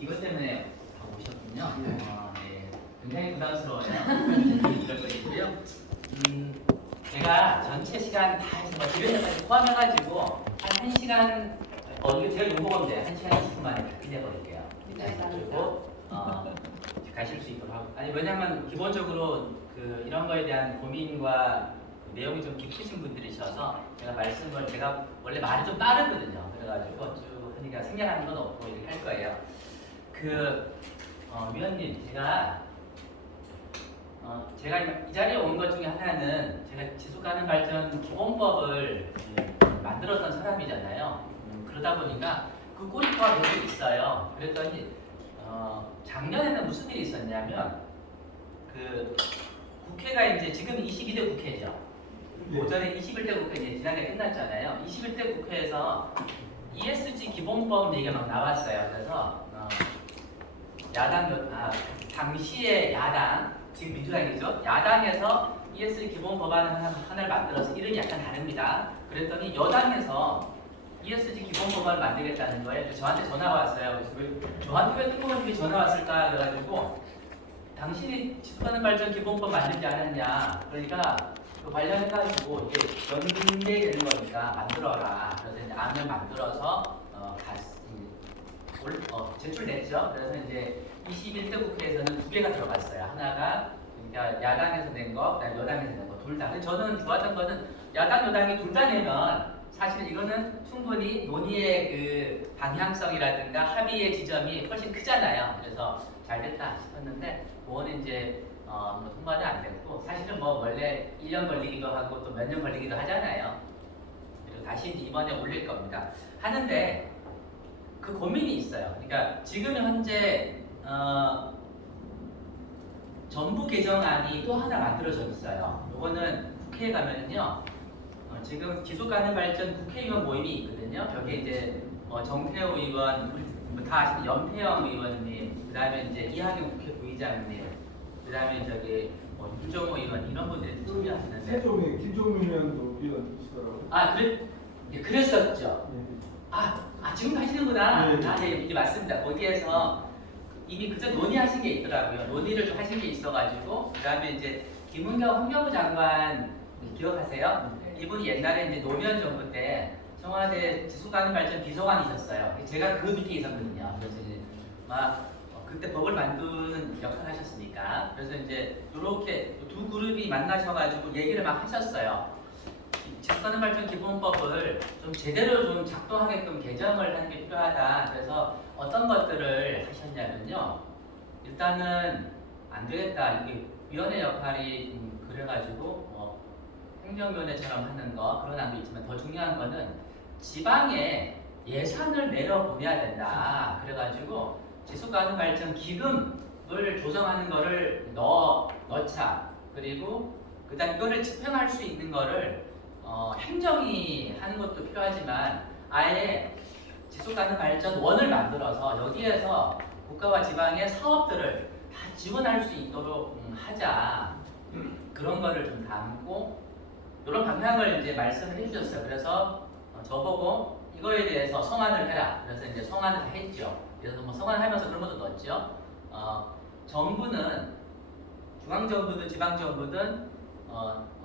이것 때문에 오셨군요. 네. 네. 굉장히 부담스러워요. 이럴 거 있고요. 제가 전체 시간 다 해서 뭐 집에서까지 포함해가지고 한 1시간, 이거 제가 요구건데 1시간 20분 만에 다 끝내버릴게요. 그리고 가실 수 있도록 하고. 아니, 왜냐면 기본적으로 이런 거에 대한 고민과 내용이 좀 깊으신 분들이셔서 제가 원래 말이 좀 빠르거든요. 그래가지고 쭉 하니까 생략하는 건 없고 이렇게 할 거예요. 위원님, 제가 이 자리에 온 것 중에 하나는 제가 지속가능 발전 기본법을 만들었던 사람이잖아요. 그러다 보니까 그 꼬리표가 계속 있어요. 그랬더니 작년에는 무슨 일이 있었냐면 국회가 이제 지금 22대 국회죠. 오전에 21대 국회 이제 지난해 끝났잖아요. 21대 국회에서 ESG 기본법 얘기가 막 나왔어요. 그래서 당시의 야당, 지금 민주당이죠. 야당에서 ESG 기본 법안 하나를 만들어서 이름이 약간 다릅니다. 그랬더니 여당에서 ESG 기본 법안을 만들겠다는 거예요. 저한테 전화가 왔어요. 그래서 저한테 왜 뜬금없이 전화 왔을까 그래가지고 당신이 지속가능 발전 기본법 만들지 않았냐. 그러니까 그 관련해가지고 이게 연계되는 거니까 만들어라. 그래서 이제 안을 만들어서 제출됐죠. 그래서 이제 21대 국회에서는 두 개가 들어갔어요. 하나가 그러니까 야당에서 낸 거, 그다음에 여당에서 낸 거 둘 다. 근데 저는 좋았던 거는 야당, 여당이 둘 다 내면 사실 이거는 충분히 논의의 방향성이라든가 합의의 지점이 훨씬 크잖아요. 그래서 잘 됐다 싶었는데 그거는 이제 통과는 안 됐고 사실은 원래 1년 걸리기도 하고 또 몇 년 걸리기도 하잖아요. 그리고 다시 이번에 올릴 겁니다. 하는데 그 고민이 있어요. 그러니까 지금 현재 정부 개정안이 또 하나 만들어져 있어요. 이거는 국회에 가면은요. 지금 지속가능 발전 국회의원 모임이 있거든요. 여기 이제 정태호 의원, 우리 다 아시는 연태영 의원님, 그다음에 이제 이하경 국회 부의장님, 그다음에 윤정호 의원 이런 분들이 참여하시는데. 세종에 김종민 의원도 의원이시더라고요. 그랬었죠. 네. 지금 하시는구나. 네. 네, 이게 맞습니다. 거기에서 이미 그저 논의하신 게 있더라고요. 논의를 좀 하신 게 있어가지고 그다음에 이제 김은경 환경부 장관 기억하세요? 이분이 옛날에 이제 노무현 정부 때 청와대 지속가능 발전 비서관이셨어요. 제가 그 밑에 있었거든요. 그래서 이제 그때 법을 만드는 역할을 하셨으니까 그래서 이제 이렇게 두 그룹이 만나셔가지고 얘기를 막 하셨어요. 지속가능 발전 기본법을 좀 제대로 좀 작동하게끔 개정을 하는 게 필요하다. 그래서 어떤 것들을 하셨냐면요. 일단은 안 되겠다. 이게 위원회 역할이 그래가지고 행정위원회처럼 하는 거 그런 안도 있지만 더 중요한 거는 지방에 예산을 내려보내야 된다. 그래가지고 지속가능 발전 기금을 조정하는 거를 넣자. 그리고 그다음 이거를 집행할 수 있는 거를 행정이 하는 것도 필요하지만 아예 지속가능 발전원을 만들어서 여기에서 국가와 지방의 사업들을 다 지원할 수 있도록 하자. 그런 거를 좀 담고 이런 방향을 이제 말씀을 해주셨어요. 그래서 저보고 이거에 대해서 성안을 해라. 그래서 이제 성안을 다 했죠. 그래서 성안을 하면서 그런 것도 넣었죠. 정부는 중앙정부든 지방정부든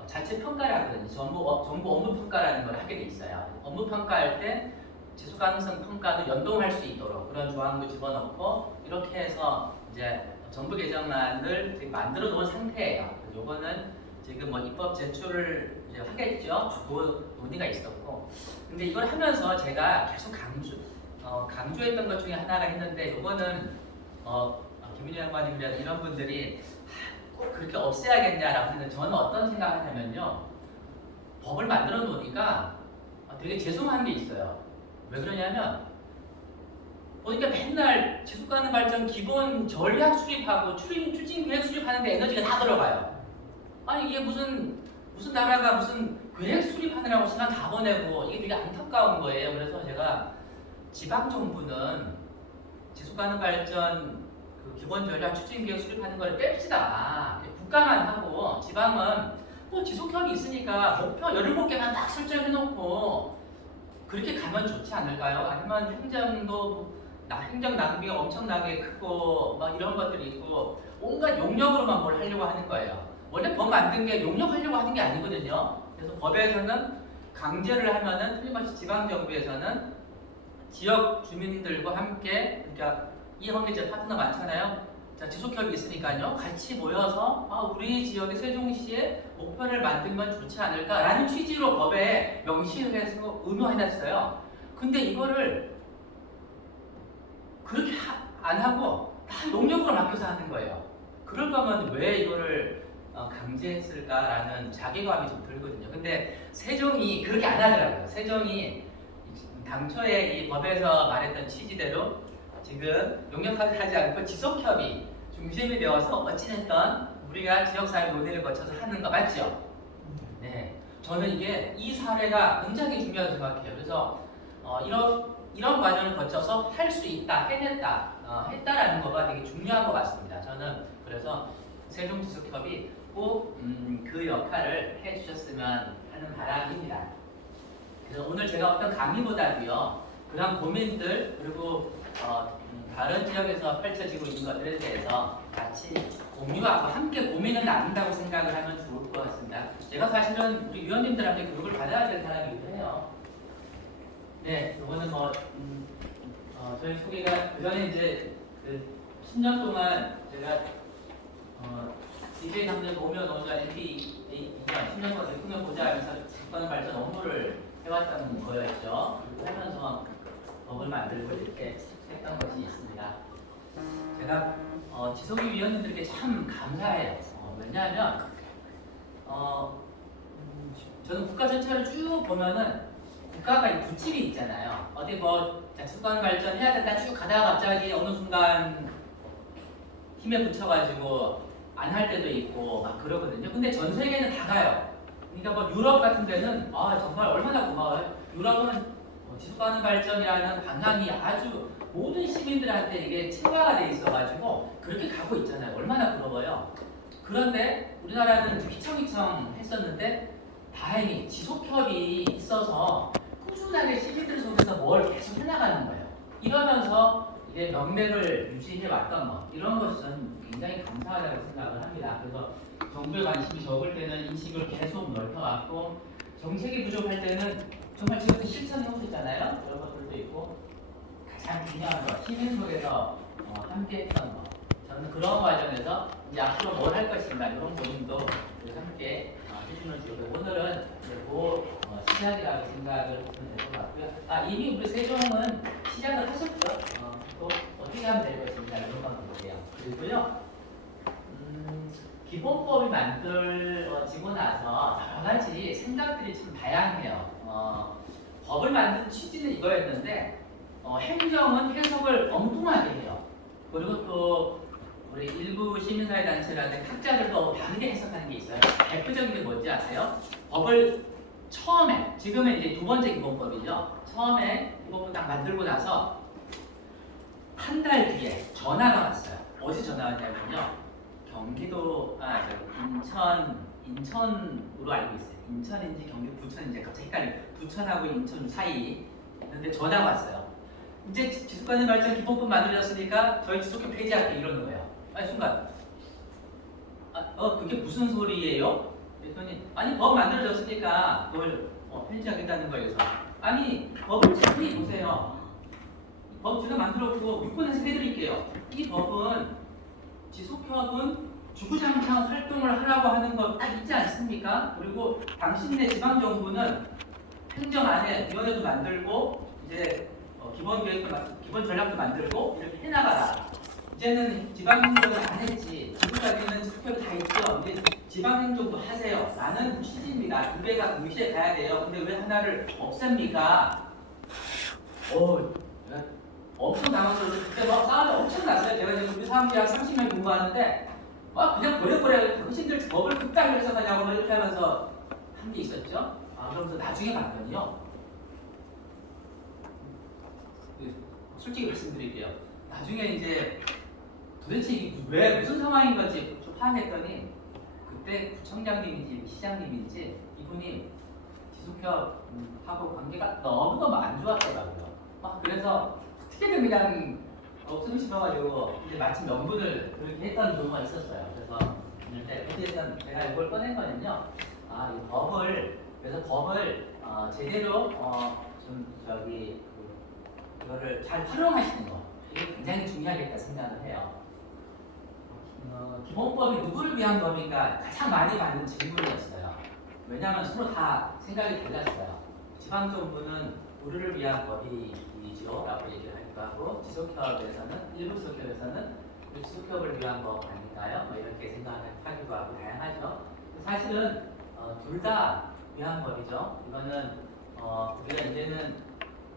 자체 평가를 하거든요. 정부 업무 평가라는 걸 하게 돼 있어요. 업무 평가할 때 지속 가능성 평가도 연동할 수 있도록 그런 조항도 집어넣고 이렇게 해서 이제 정부 개정안을 지금 만들어 놓은 상태예요. 요거는 지금 입법 제출을 이제 하겠죠. 그 논의가 있었고, 근데 이걸 하면서 제가 계속 강조했던 것 중에 하나가 있는데 요거는 김민희 장관님이나 이런 분들이 꼭 그렇게 없애야겠냐라고 했는데 저는 어떤 생각을 하냐면요. 법을 만들어 놓으니까 되게 죄송한 게 있어요. 왜 그러냐면 보니까 맨날 지속가능 발전 기본 전략 수립하고 추진 계획 수립하는데 에너지가 다 들어가요. 아니 이게 무슨 나라가 무슨 계획 수립하느라고 시간 다 보내고 이게 되게 안타까운 거예요. 그래서 제가 지방 정부는 지속가능 발전 기본 전략 추진 계획 수립하는 걸 뺍시다. 국가만 하고 지방은 지속형이 있으니까 목표 17개만 딱 설정해놓고 그렇게 가면 좋지 않을까요? 아니면 행정도 행정 낭비가 엄청나게 크고 막 이런 것들이 있고 온갖 용역으로만 뭘 하려고 하는 거예요. 원래 법 만든 게 용역하려고 하는 게 아니거든요. 그래서 법에서는 강제를 하면은 틀림없이 지방정부에서는 지역 주민들과 함께 그러니까 이해관계 제 파트너 많잖아요. 자, 지속협이 있으니까요. 같이 모여서 우리 지역의 세종시에 목표를 만들면 좋지 않을까라는 취지로 법에 명시해서 의무해놨어요. 근데 이거를 그렇게 안 하고 다 용역으로 맡겨서 하는 거예요. 그럴 거면 왜 이거를 강제했을까라는 자괴감이 좀 들거든요. 근데 세종이 그렇게 안 하더라고요. 세종이 당초에 이 법에서 말했던 취지대로 지금 용역하지 않고 지속협의 중심이 되어서 어찌됐든 우리가 지역사회 논의를 거쳐서 하는 거 맞죠? 네, 저는 이 사례가 굉장히 중요하다고 생각해요. 그래서 이런 과정을 거쳐서 할 수 있다, 해냈다, 했다라는 거가 되게 중요한 것 같습니다. 저는 그래서 세종지속협이 꼭 그 역할을 해주셨으면 하는 바람입니다. 그래서 오늘 제가 어떤 강의보다도요, 그런 고민들 그리고 다른 지역에서 펼쳐지고 있는 것들에 대해서 같이 공유하고 함께 고민을 나눈다고 생각을 하면 좋을 것 같습니다. 제가 사실은 우리 위원님들한테 교육을 받아야 될 사람이기도 해요. 네, 이거는 저희 소개가 그 전에 이제 10년 동안 제가 DJ 3년, 5년, MP 2년, 10년 동안 대통령 보좌 하면서 집권 발전 업무를 해왔다는 거였죠. 그리고 하면서 법을 만들고 이렇게 했던 것이 있습니다. 제가 지속위 위원님들께 참 감사해요. 왜냐하면 저는 국가 전체를 쭉 보면은 국가가 이 구칙이 있잖아요. 어디 습관 발전해야 된다 쭉 가다가 갑자기 어느 순간 힘에 붙여가지고 안 할 때도 있고 막 그러거든요. 근데 전 세계는 다 가요. 그러니까 유럽 같은 데는 정말 얼마나 고마워요. 유럽은 지속가능 발전이라는 방향이 아주 모든 시민들한테 이게 체화가 돼 있어가지고 그렇게 가고 있잖아요. 얼마나 부러워요. 그런데 우리나라는 휘청휘청 했었는데 다행히 지속협이 있어서 꾸준하게 시민들 속에서 뭘 계속 해나가는 거예요. 이러면서 이게 명맥을 유지해 왔던 것 이런 것이 저는 굉장히 감사하다고 생각을 합니다. 그래서 정부의 관심이 적을 때는 인식을 계속 넓혀왔고 정책이 부족할 때는 정말 지금 실천해 오셨잖아요. 그런 것들도 있고 가장 중요한 거 시민 속에서 함께 했던 거 저는 그런 과정에서 이제 앞으로 뭘 할 것인가 이런 고민도 함께 해주는 주고 오늘은 그 시작이라고 생각을 하면 될 것 같고요. 이미 우리 세종은 시작을 하셨죠. 또 어떻게 하면 될 것인가 이런 거 볼게요. 그리고요. 기본법이 만들어지고 나서 여러 가지 생각들이 참 다양해요. 법을 만든 취지는 이거였는데 행정은 해석을 엉뚱하게 해요. 그리고 또 우리 일부 시민사회 단체라든지 학자들도 다르게 해석하는 게 있어요. 대표적인 게 뭔지 아세요? 법을 처음에 지금은 이제 두 번째 기본법이죠. 처음에 기본법 딱 만들고 나서 한 달 뒤에 전화가 왔어요. 어디 전화 왔냐면요. 경기도 인천으로 알고 있어요. 인천인지 경기도 부천인지 갑자기 헷갈려요. 부천하고 인천 사이 근데 전화가 왔어요. 이제 지속가능 발전 기본법 만들어졌으니까 저희 지속협 폐지할게 이러는 거예요. 순간 그게 무슨 소리예요? 그랬더니 법 만들어졌으니까 그걸 폐지하겠다는 거예요. 아니 법을 자세히 보세요. 법 제가 만들었고 유권해서 해드릴게요. 이 법은 지속협은 주구장창 활동을 하라고 하는 거 딱 있지 않습니까? 그리고 당신네 지방정부는 행정안에 위원회도 만들고 이제 기본 전략도 만들고 이렇게 해나가라. 이제는 지방행정은 안 했지. 지금까지는 지속협이 다 있죠. 근데 지방행정도 하세요. 라는 취지입니다. 두 개가 동시에 가야 돼요. 근데 왜 하나를 없앱니까? 엄청 당황스러워서 그때 싸움이 엄청 났어요. 제가 지금 우리 사람들이 한 30명 근무하는데 그냥 버려버려요. 당신들 법을 그따위로 해석하냐고 이렇게 하면서 한 게 있었죠. 그러면서 나중에 봤더니요. 솔직히 말씀드릴게요. 나중에 이제 도대체 이게 왜 무슨 상황인 건지 좀 파악했더니 그때 구청장님인지 시장님인지 이분이 지속협하고 관계가 너무너무 안 좋았더라고요. 그래서 어떻게든 그냥 없으면 싶어가지고 이제 마침 명분을 그렇게 했던 경우가 있었어요. 그래서 어쨌든 제가 이걸 꺼낸 거는요. 이 법을 그래서 법을 제대로 좀 이거를 잘 활용하시는 거 이게 굉장히 중요하겠다 생각을 해요. 기본법이 누구를 위한 법인가 가장 많이 받는 질문이었어요. 왜냐하면 서로 다 생각이 달랐어요. 지방정부는 우리를 위한 법이죠 라고 얘기를 하기도 하고 지속협에서는 일부 지속협에서는 지속협을 위한 법 아닌가요? 뭐 이렇게 생각하기도 하고 다양하죠. 사실은 둘 다 위한 법이죠. 이거는 우리가 이제는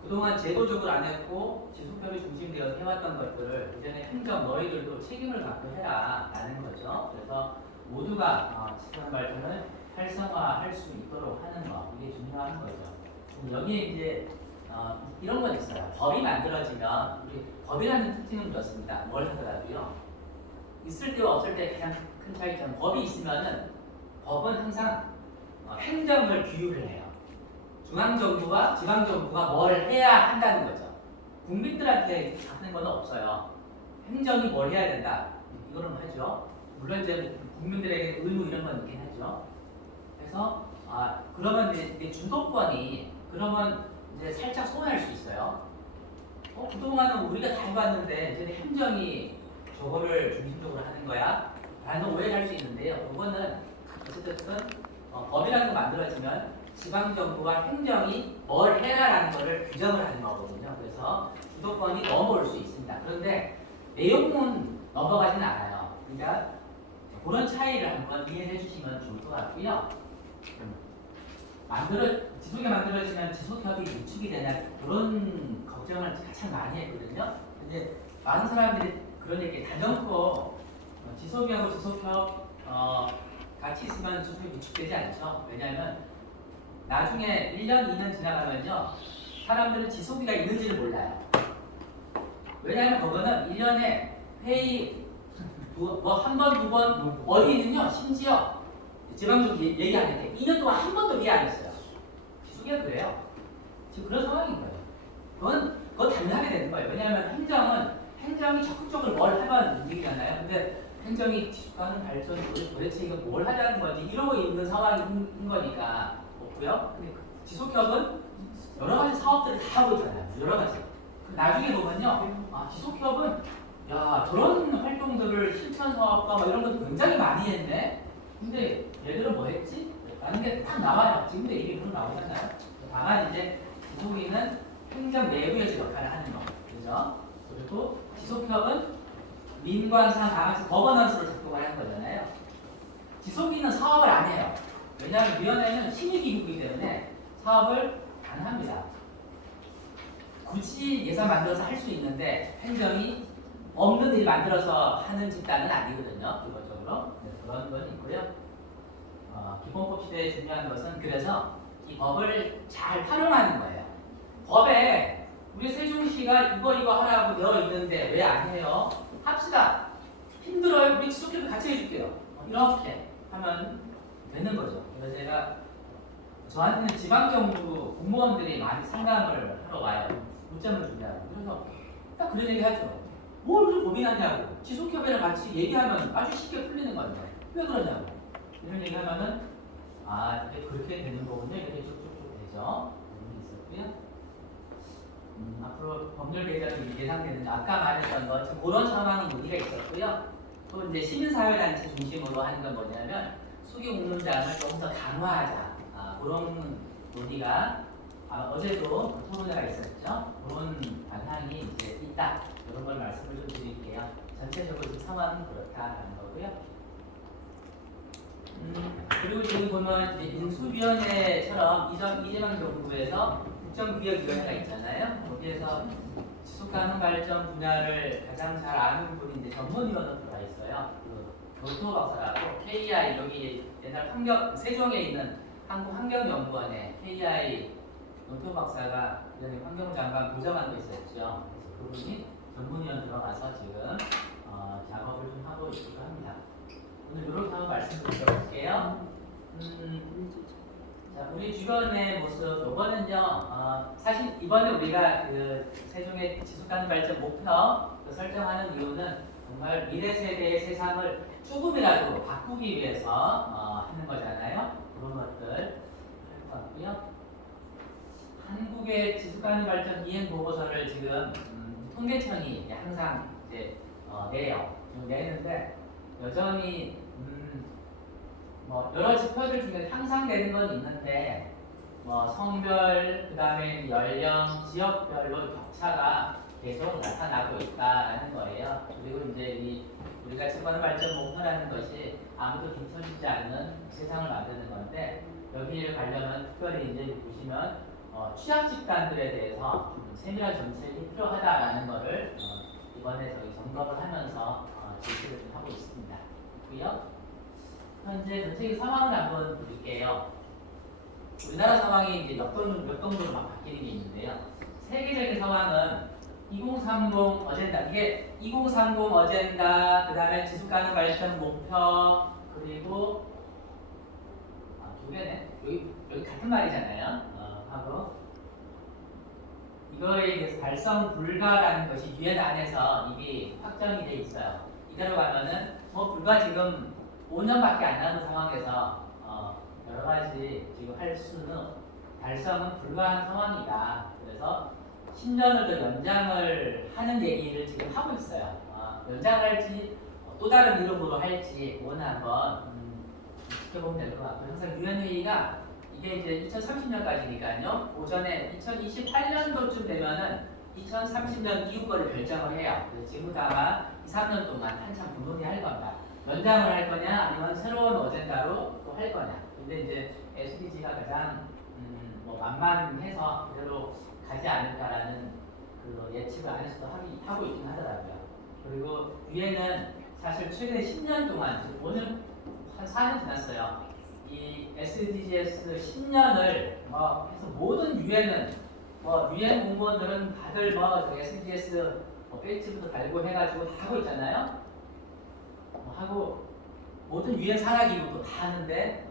그동안 제도적으로 안 했고 지속협이 중심되어서 해왔던 것들을 이제는 행정 너희들도 책임을 갖고 해라 라는 거죠. 그래서 모두가 시스템 발전을 활성화할 수 있도록 하는 거 이게 중요한 거죠. 여기에 이제 이런 건 있어요. 법이 만들어지면 우리 법이라는 특징은 그렇습니다. 뭘 하더라도요. 있을 때와 없을 때 가장 큰 차이점은 법이 있으면은 법은 항상 행정을 규율을 해요. 중앙정부와 지방정부가 뭘 해야 한다는 거죠. 국민들한테 하는 건 없어요. 행정이 뭘 해야 된다. 이거는 하죠. 물론 이제 국민들에게 의무 이런 건 있긴 하죠. 그래서 그러면 이제 주도권이 그러면 이제 살짝 소멸할 수 있어요. 그동안은 우리가 다 해봤는데 이제 행정이 저거를 중심적으로 하는 거야? 라는 오해를 할 수 있는데요. 그거는 어쨌든 법이라는 거 만들어지면 지방정부와 행정이 뭘 해라라는 거를 규정을 하는 거거든요. 그래서 주도권이 넘어올 수 있습니다. 그런데 내용은 넘어가진 않아요. 그러니까 그런 차이를 한번 이해해 주시면 좋을 것 같고요. 지속이 만들어지면 지속협이 위축이 되냐 그런 걱정을 가장 많이 했거든요. 근데 많은 사람들이 그런 얘기 단정코 지속이하고 지속협 같이 있으면 지속이 위축되지 않죠. 왜냐하면 나중에 1년, 2년 지나가면요 사람들은 지속이가 있는지를 몰라요. 왜냐하면 그거는 1년에 회의 한 번, 두 번 어디는요 심지어 지방정부 얘기 안 했는데 2년 동안 한 번도 얘기 안 했어요. 지속이가 그래요. 지금 그런 상황인 거예요. 그건 당연하게 되는 거예요. 왜냐하면 행정이 적극적으로 뭘 하면 움직이잖아요. 근데 행정이 지속하는 발전 도대체 이거 뭘 하자는 건지 이러고 있는 상황인 거니까 없고요. 근데 지속협은 여러 가지 사업들을 다 하고 있잖아요. 여러 가지. 나중에 보면요, 지속협은 저런 활동들을 실천 사업과 뭐 이런 것도 굉장히 많이 했네. 근데 얘들은 뭐 했지? 라는 게 딱 나와요. 지금도 얘기 그런 나오잖아요. 다만 이제 지속이는 행정 내부에서 역할을 하는 거, 그죠? 그리고 지속협은 민관상 강화시 거버넌스로 작동을 하는 거잖아요. 지속이는 사업을 안 해요. 왜냐하면 위원회는 신입기구이기 때문에 사업을 안 합니다. 굳이 예산 만들어서 할 수 있는데 행정이 없는 일 만들어서 하는 집단은 아니거든요. 기본적으로. 그런 건 있고요. 기본법 시대에 중요한 것은 그래서 이 법을 잘 활용하는 거예요. 법에 우리 세종시가 이거 하라고 되어 있는데 왜 안 해요? 합시다. 힘들어요. 우리 지속협을 같이 해줄게요. 이렇게 하면 되는 거죠. 그래서 제가 저한테는 지방정부 공무원들이 많이 상담을 하러 와요. 문자를 준다고. 그래서 딱 그런 얘기 하죠. 뭘 이렇게 고민하냐고. 지속협회랑 같이 얘기하면 아주 쉽게 풀리는 건데 왜 그러냐고. 이런 얘기 하면은 그렇게 되는 거군요. 이렇게 쭉쭉쭉 되죠. 이런 게 있었고요. 앞으로 법률 개정이 예상되는 아까 말했던 것 그런 상황은 논의가 있었고요. 또 이제 시민사회단체 중심으로 하는 건 뭐냐면 수기 공론장을 조금 더 강화하자. 그런 논의가 어제도 토론회가 있었죠. 그런 방향이 이제 있다. 이런 걸 말씀을 좀 드릴게요. 전체적으로 지금 상황은 그렇다라는 거고요. 그리고 지금 보면 이제 인수위원회처럼 이재명 정부에서 국정기획위원회가 있잖아요. 거기에서 지속가능 발전 분야를 가장 잘 아는 분이 이제 전문위원으로 들어와 있어요. 노토 박사라고 KI 여기 옛날 세종에 있는 한국환경연구원에 KI 노토 박사가 예전에 환경장관 보좌관도 있었죠. 그래서 그분이 전문위원 들어가서 지금 작업을 좀 하고 있기도 합니다. 오늘 이렇게 한번 말씀을 드려볼게요. 자, 우리 주변의 모습, 요거는요, 사실 이번에 우리가 그 세종의 지속가능 발전 목표 설정하는 이유는 정말 미래 세대의 세상을 조금이라도 바꾸기 위해서 하는 거잖아요. 그런 것들 할 것 같고요. 한국의 지속가능 발전 이행 보고서를 지금 통계청이 항상 이제 내요. 내는데 여전히 뭐 여러 지표들 중에 항상 되는 건 있는데 뭐 성별 그다음에 연령 지역별로 격차가 계속 나타나고 있다라는 거예요. 그리고 이제 우리가 지속가능 발전 목표라는 것이 아무도 뒤처지지 않는 세상을 만드는 건데 여기를 가려면 특별히 이제 보시면 취약 집단들에 대해서 좀 세밀한 정책이 필요하다라는 거를 이번에 저희 점검을 하면서 제시를 좀 하고 있습니다. 그리고요. 현재 전체적인 상황을 한번 드릴게요. 우리나라 상황이 이제 몇 동으로 막 바뀌는 게 있는데요. 세계적인 상황은 2030 어젠다. 이게 2030 어젠다, 그 다음에 지속가능 발전 목표, 그리고 두 개네. 여기 같은 말이잖아요. 하고 이거에 대해서 달성 불가라는 것이 유엔 안에서 이게 확정이 돼 있어요. 이대로 가면은 뭐 불과 지금 5년밖에 안 남은 상황에서 여러 가지 지금 할 수는 달성은 불가한 상황이다. 그래서 10년을 더 연장을 하는 얘기를 지금 하고 있어요. 연장할지 또 다른 이름으로 할지 그거는 한번 지켜보면 될 것 같고요. 항상 유엔 회의가 이게 이제 2030년까지니까요. 오전에 2028년도쯤 되면은 2030년 이후 거를 결정을 해요. 그래서 지금부터 아마 2, 3년 동안 한참 논의할 겁니다. 연장을 할 거냐 아니면 새로운 어젠다로 또 할 거냐. 근데 이제 SDG가 가장 뭐 만만해서 그대로 가지 않을까라는 그 예측을 안에서도 하고 있긴 하더라고요. 그리고 유엔은 사실 최근 10년 동안 오늘 한 4년 지났어요. 이 SDGs 10년을 뭐 해서 모든 유엔은 뭐 유엔 공무원들은 다들 뭐 SDGs 페이지부터 달고 해가지고 다 하고 있잖아요. 하고 모든 유엔 산하기구도 다 하는데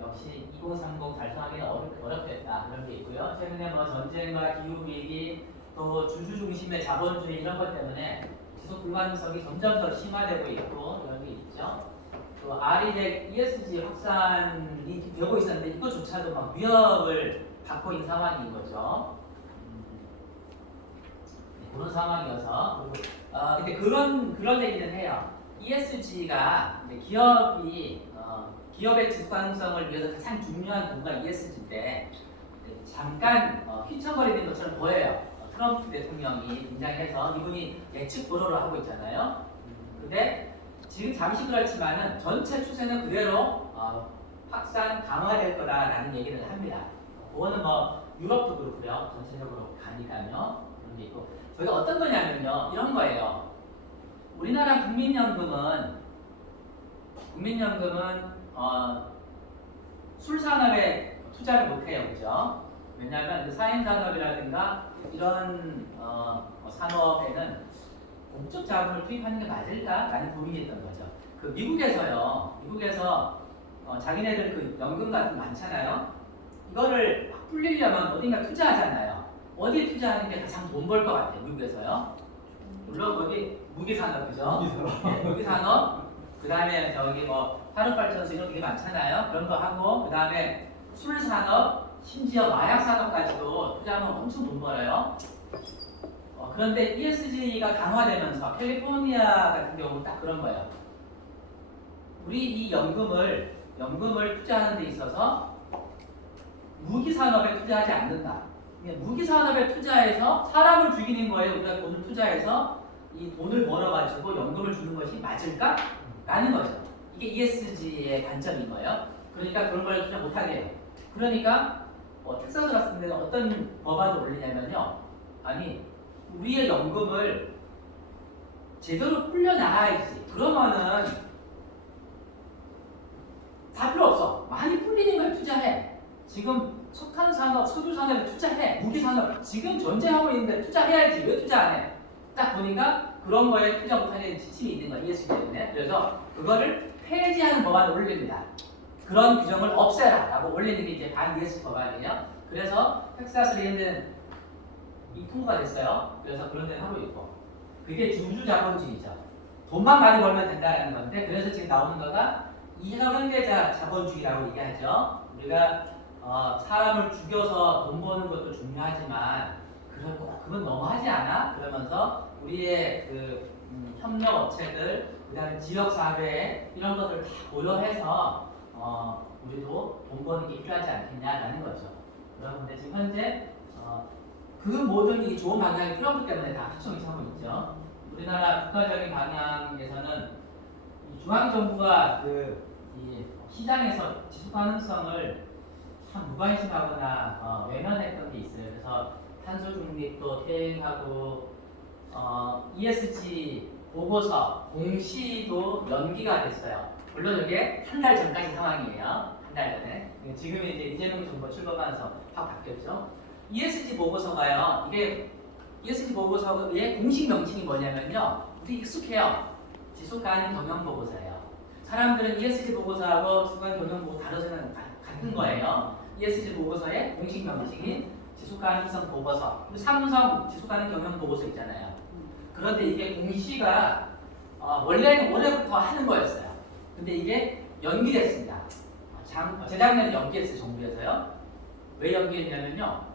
역시 2030 달성하기는 어렵겠다 그런 게 있고요. 최근에 뭐 전쟁과 기후 위기 또 주주 중심의 자본주의 이런 것 때문에 지속 불가능성이 점점 더 심화되고 있고 이런 게 있죠. 또 RE100 ESG 확산이 되고 있었는데 이것조차도 막 위협을 받고 있는 상황인 거죠. 그런 상황이어서 근데 그런 얘기는 해요. ESG가 기업의 지속 가능성을 위해서 가장 중요한 부분가 ESG인데 잠깐 휘청거리는 것처럼 보여요. 트럼프 대통령이 등장해서 이분이 예측 보도를 하고 있잖아요. 근데 지금 잠시 그렇지만은 전체 추세는 그대로 확산 강화될 거다라는 얘기를 합니다. 그거는 뭐 유럽도 그렇고요. 전체적으로 가니까요. 그런 게 있고 저희가 어떤 거냐면요. 이런 거예요. 우리나라 국민연금은 술산업에 투자를 못해요, 그죠? 왜냐하면 그 사행산업이라든가 이런 산업에는 공적 자본을 투입하는 게 맞을까라는 고민이 있던 거죠. 그 미국에서 자기네들 그 연금 같은 거 많잖아요. 이거를 막 불리려면 어딘가 투자하잖아요. 어디에 투자하는 게 가장 돈 벌 것 같아요, 미국에서요? 물론 거기 무기산업, 그죠? 무기산업. 그 다음에 저기 뭐 화력발전소 이런 게 많잖아요. 그런 거 하고 그 다음에 술산업, 심지어 마약산업까지도 투자하면 엄청 돈 벌어요. 그런데 ESG가 강화되면서 캘리포니아 같은 경우는 딱 그런 거예요. 우리 이 연금을 투자하는 데 있어서 무기산업에 투자하지 않는다. 무기산업에 투자해서 사람을 죽이는 거에 우리가 돈을 투자해서 이 돈을 벌어가지고 연금을 주는 것이 맞을까? 라는 거죠. 이게 ESG의 관점인 거예요. 그러니까 그런 걸 투자 못하게 해요. 그러니까 텍사스 같은 데는 어떤 법안을 올리냐면요. 아니 우리의 연금을 제대로 풀려나가야지. 그러면은 다 필요 없어. 많이 풀리는 걸 투자해. 지금 석탄 산업, 석유 산업에 투자해. 무기 산업 지금 전쟁하고 있는데 투자해야지. 왜 투자 안 해? 딱 보니까 그런 거에 투자 못하는 지침이 있는 거야. ESG 때문에. 그래서 그거를 폐지하는 법안을 올립니다. 그런 규정을 없애라라고 올리는 게 이제 반DS 법안이에요. 그래서 텍사스에는 이 통과가 됐어요. 그래서 그런 데는 하고 있고 그게 주주자본주의죠. 돈만 많이 벌면 된다는 건데 그래서 지금 나오는 거가 이현계자 자본주의라고 얘기하죠. 우리가 사람을 죽여서 돈 버는 것도 중요하지만 그건 너무하지 않아? 그러면서 우리의 그 협력 업체들 그다음에 지역 사회 이런 것들을 다 고려해서 우리도 돈 버는 게 필요하지 않겠냐라는 거죠. 그런데 지금 현재 그 모든 이 좋은 방향이 트럼프 때문에 다 합성이 하고 있죠. 우리나라 국가적인 방향에서는 이 중앙 정부가 이 시장에서 지속 가능성을 참 무관심하거나 외면했던 게 있어요. 그래서 탄소 중립도 퇴행하고 ESG 보고서 공시도 연기가 됐어요. 물론 이게 한 달 전까지 상황이에요. 한 달 전에. 지금 이제 이재명 정부 출범하면서 확 바뀌었죠. ESG 보고서가요. 이게 ESG 보고서의 공식 명칭이 뭐냐면요. 우리 익숙해요. 지속 가능 경영 보고서예요. 사람들은 ESG 보고서하고 지속 가능 경영 보고서 다뤄지는 같은 거예요. ESG 보고서의 공식 명칭인 지속 가능성 보고서. 삼성 지속 가능 경영 보고서 있잖아요. 그런데 이게 공시가 원래는 올해부터 하는 거였어요. 근데 이게 연기됐습니다. 재작년에 연기했어요. 정부에서요. 왜 연기했냐면요.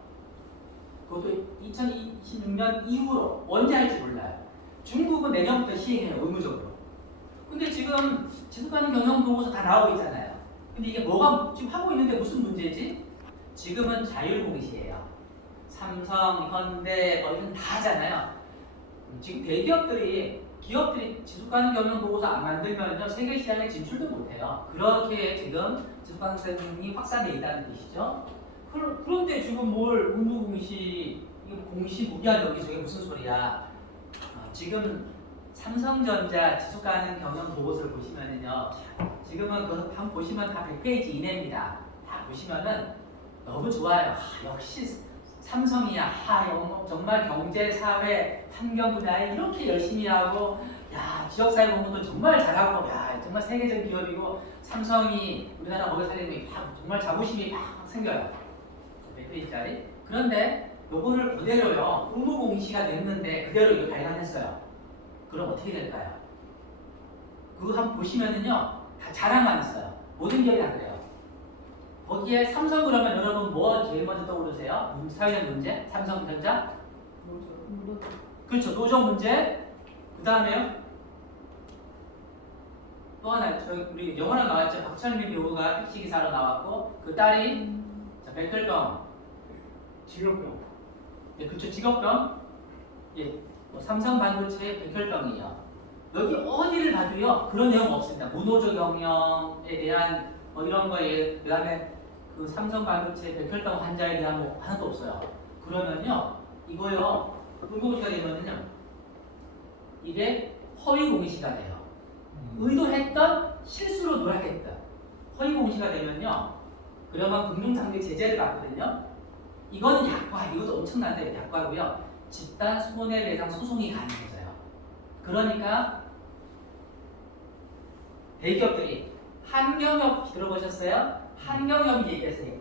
그것도 2026년 이후로 언제 할지 몰라요. 중국은 내년부터 시행해요. 의무적으로. 근데 지금 지속가능 경영 보고서 다 나오고 있잖아요. 근데 이게 뭐가 지금 하고 있는데 무슨 문제지? 지금은 자율공시예요. 삼성, 현대 뭐 이런 다 하잖아요. 지금 기업들이 지속가능 경영 보고서 안 만들면요 세계 시장에 진출도 못해요. 그렇게 지금 지속가능성이 확산돼 있다는 뜻이죠. 그런데 지금 뭘 의무공시, 공시 무기한 여기 저게 무슨 소리야? 지금 삼성전자 지속가능 경영 보고서를 보시면은요, 지금은 그거 한번 보시면 다 100페이지 이내입니다. 다 보시면은 너무 좋아요. 역시 삼성이야. 정말 경제, 사회, 환경 분야에 이렇게 열심히 하고, 야 지역사회 공부도 정말 잘하고, 야 정말 세계적 기업이고, 삼성이 우리나라 먹여 살리는 게 정말 자부심이 막 생겨요. 100페이지짜리. 그런데 요거를 그대로요 의무공시가 됐는데 그대로 이거 발간했어요. 그럼 어떻게 될까요? 그거 한번 보시면은요 다 자랑만 있어요. 모든 기업이 다 그래요. 거기에 삼성 그러면 여러분 뭐 제일 먼저 떠오르세요? 사회적 문제? 삼성전자? 그렇죠. 노조 문제. 그 다음에요. 또 하나 우리 영화로 나왔죠. 박철민 배우가 택시기사로 나왔고 그 딸이 백혈병 직업병. 네, 그렇죠. 직업병. 예, 삼성 반도체 백혈병이에요. 여기 어디를 봐도요 그런 내용 없습니다. 무노조 경영에 대한 이런 거에 그다음에 그 삼성 반도체 백혈병 환자에 대한 뭐 하나도 없어요. 그러면요 이거요 의무공시가 되면은요 이게 허위 공시가 돼요. 의도했던 실수로 누락했던 허위 공시가 되면요 그러면 금융상대 제재를 받거든요. 이거는 약과, 이것도 엄청난데 약과고요. 집단 손해배상 소송이 가능해져요. 그러니까 대기업들이 한경협 들어보셨어요? 한경협이 얘기했어요.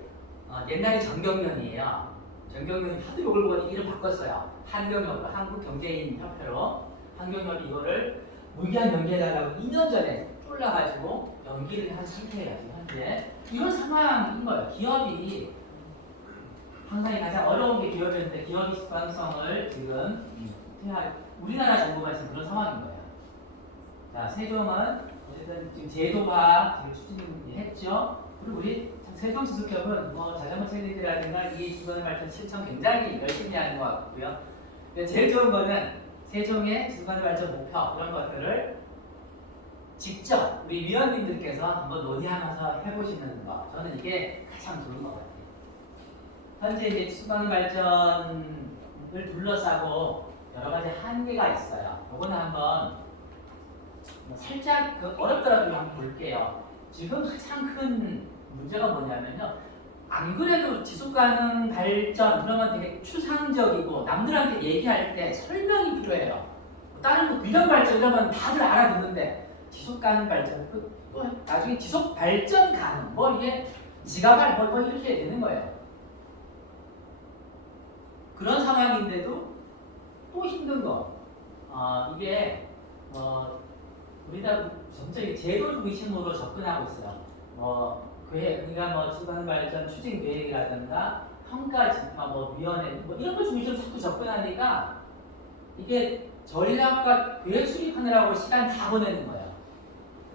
옛날에 정경련이에요. 정경련이 하도 욕을 보니 이름 바꿨어요. 한경협으로 한국경제인협회로 한경협이 이거를 무기한 연기해달라고 2년 전에 쫄라가지고 연기를 한 상태예요. 지금 현재 이런 상황인 거예요. 기업이 항상 가장 어려운 게 기업이었는데 기업이 직관성을 지금 우리나라 정부가 지금 그런 상황인 거예요. 자, 세종은 어쨌든 지금 제도화 지금 추진했죠. 그리고 우리 세종지속협은 뭐 자전거 챌린지라든가 이 주변의 발전 실천 굉장히 열심히 하는 것 같고요. 근데 제일 좋은 거는 세종의 주변의 발전 목표 이런 것들을 직접 우리 위원님들께서 한번 논의하면서 해보시는 거. 저는 이게 가장 좋은 것 같아요. 현재 이제 수반 발전을 둘러싸고 여러 가지 한계가 있어요. 요거는 한번 살짝 어렵더라도 한번 볼게요. 지금 가장 큰 문제가 뭐냐면요. 안 그래도 지속가능 발전 그러면 되게 추상적이고 남들한테 얘기할 때 설명이 필요해요. 다른 거 균형 발전 이러면 다들 알아듣는데 지속 가능 발전, 또 나중에 지속 발전 가능, 뭐 이게 지가발 뭐 이렇게 되는 거예요. 그런 상황인데도 또 힘든 거. 이게 우리가 점점 제도 중심으로 접근하고 있어요. 우리가 지방 발전 추진 계획이라든가 평가 집화 위원회 이런 거 중심으로 자꾸 접근하니까 이게 전략과 계획 수립하느라고 시간 다 보내는 거예요.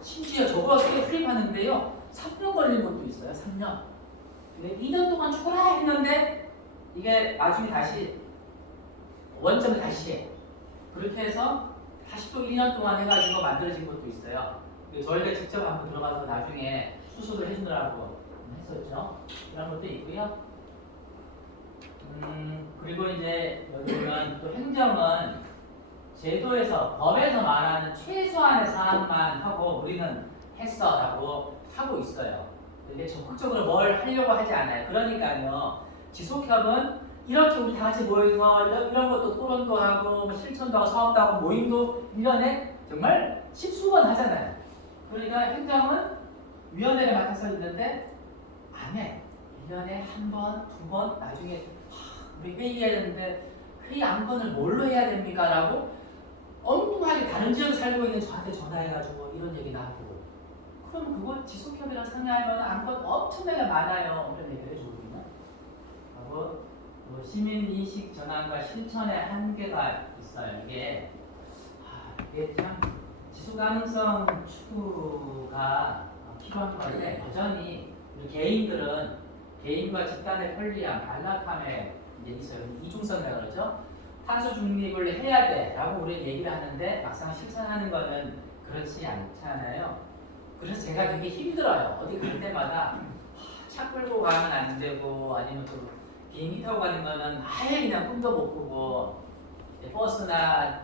심지어 저거 수립하는데요 3년 걸린 것도 있어요. 3년. 근데 2년 동안 죽어라 했는데 이게 나중에 다시 원점을 다시 해. 그렇게 해서 다시 또 1년 동안 해가지고 만들어진 것도 있어요. 저희가 직접 한번 들어가서 나중에 수습을 해주느라고 했었죠. 이런 것도 있고요. 그리고 이제 여기 보면 또 행정은 제도에서 법에서 말하는 최소한의 사항만 하고 우리는 했어라고 하고 있어요. 근데 적극적으로 뭘 하려고 하지 않아요. 그러니까요. 지속협은 이렇게 우리 다 같이 모여서 이런 것도 토론도 하고 실천도 하고 사업도 하고 모임도 1년에 정말 십수번 하잖아요. 그러니까 행정은 위원회를 맡아서 있는데 안 해. 1년에 한 번, 두 번, 나중에 우리 회의해야 되는데 회의 안건을 뭘로 해야 됩니까? 라고 엉뚱하게 다른 지역 살고 있는 저한테 전화해가지고 이런 얘기나 하고 그럼 그거 지속협이랑 상의하면 안건 엄청나게 많아요. 이런 얘기를 해주거든요. 하고 시민인식 전환과 실천의 한계가 있어요. 이게 참 지속가능성 추구가 필요한 건데 여전히 우리 개인들은 개인과 집단의 편리함, 안락함에 이제 있어요. 이중성이라고 그러죠. 탄소 중립을 해야 돼라고 우리 얘기를 하는데 막상 실천하는 거는 그렇지 않잖아요. 그래서 제가 되게 힘들어요. 어디 갈 때마다 차 끌고 가면 안 되고 아니면 또 비행기 타고 가는 거는 아예 그냥 꿈도 못 꾸고 버스나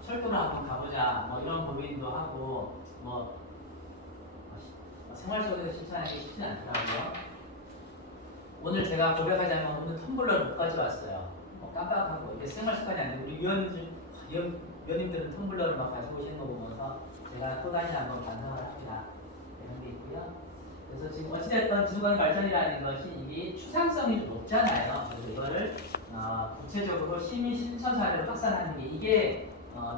철도로 한번 가보자 이런 고민도 하고 생활 속에서 실천하기 쉽지 않더라고요. 오늘 제가 고백하자면 오늘 텀블러를 못 가져왔어요. 깜빡하고 이게 생활 습관이 안 되고 우리 위원님들은 텀블러를 막 가지고 오시는 거 보면서 제가 또 다시 한번 반성을 합니다. 이런 게 있고요. 그래서 지금 어찌됐든 지속가능 발전이라는 것이 이게 추상성이 좀 높잖아요. 그래서 이거를 구체적으로 시민 실천 사례로 확산하는 게 이게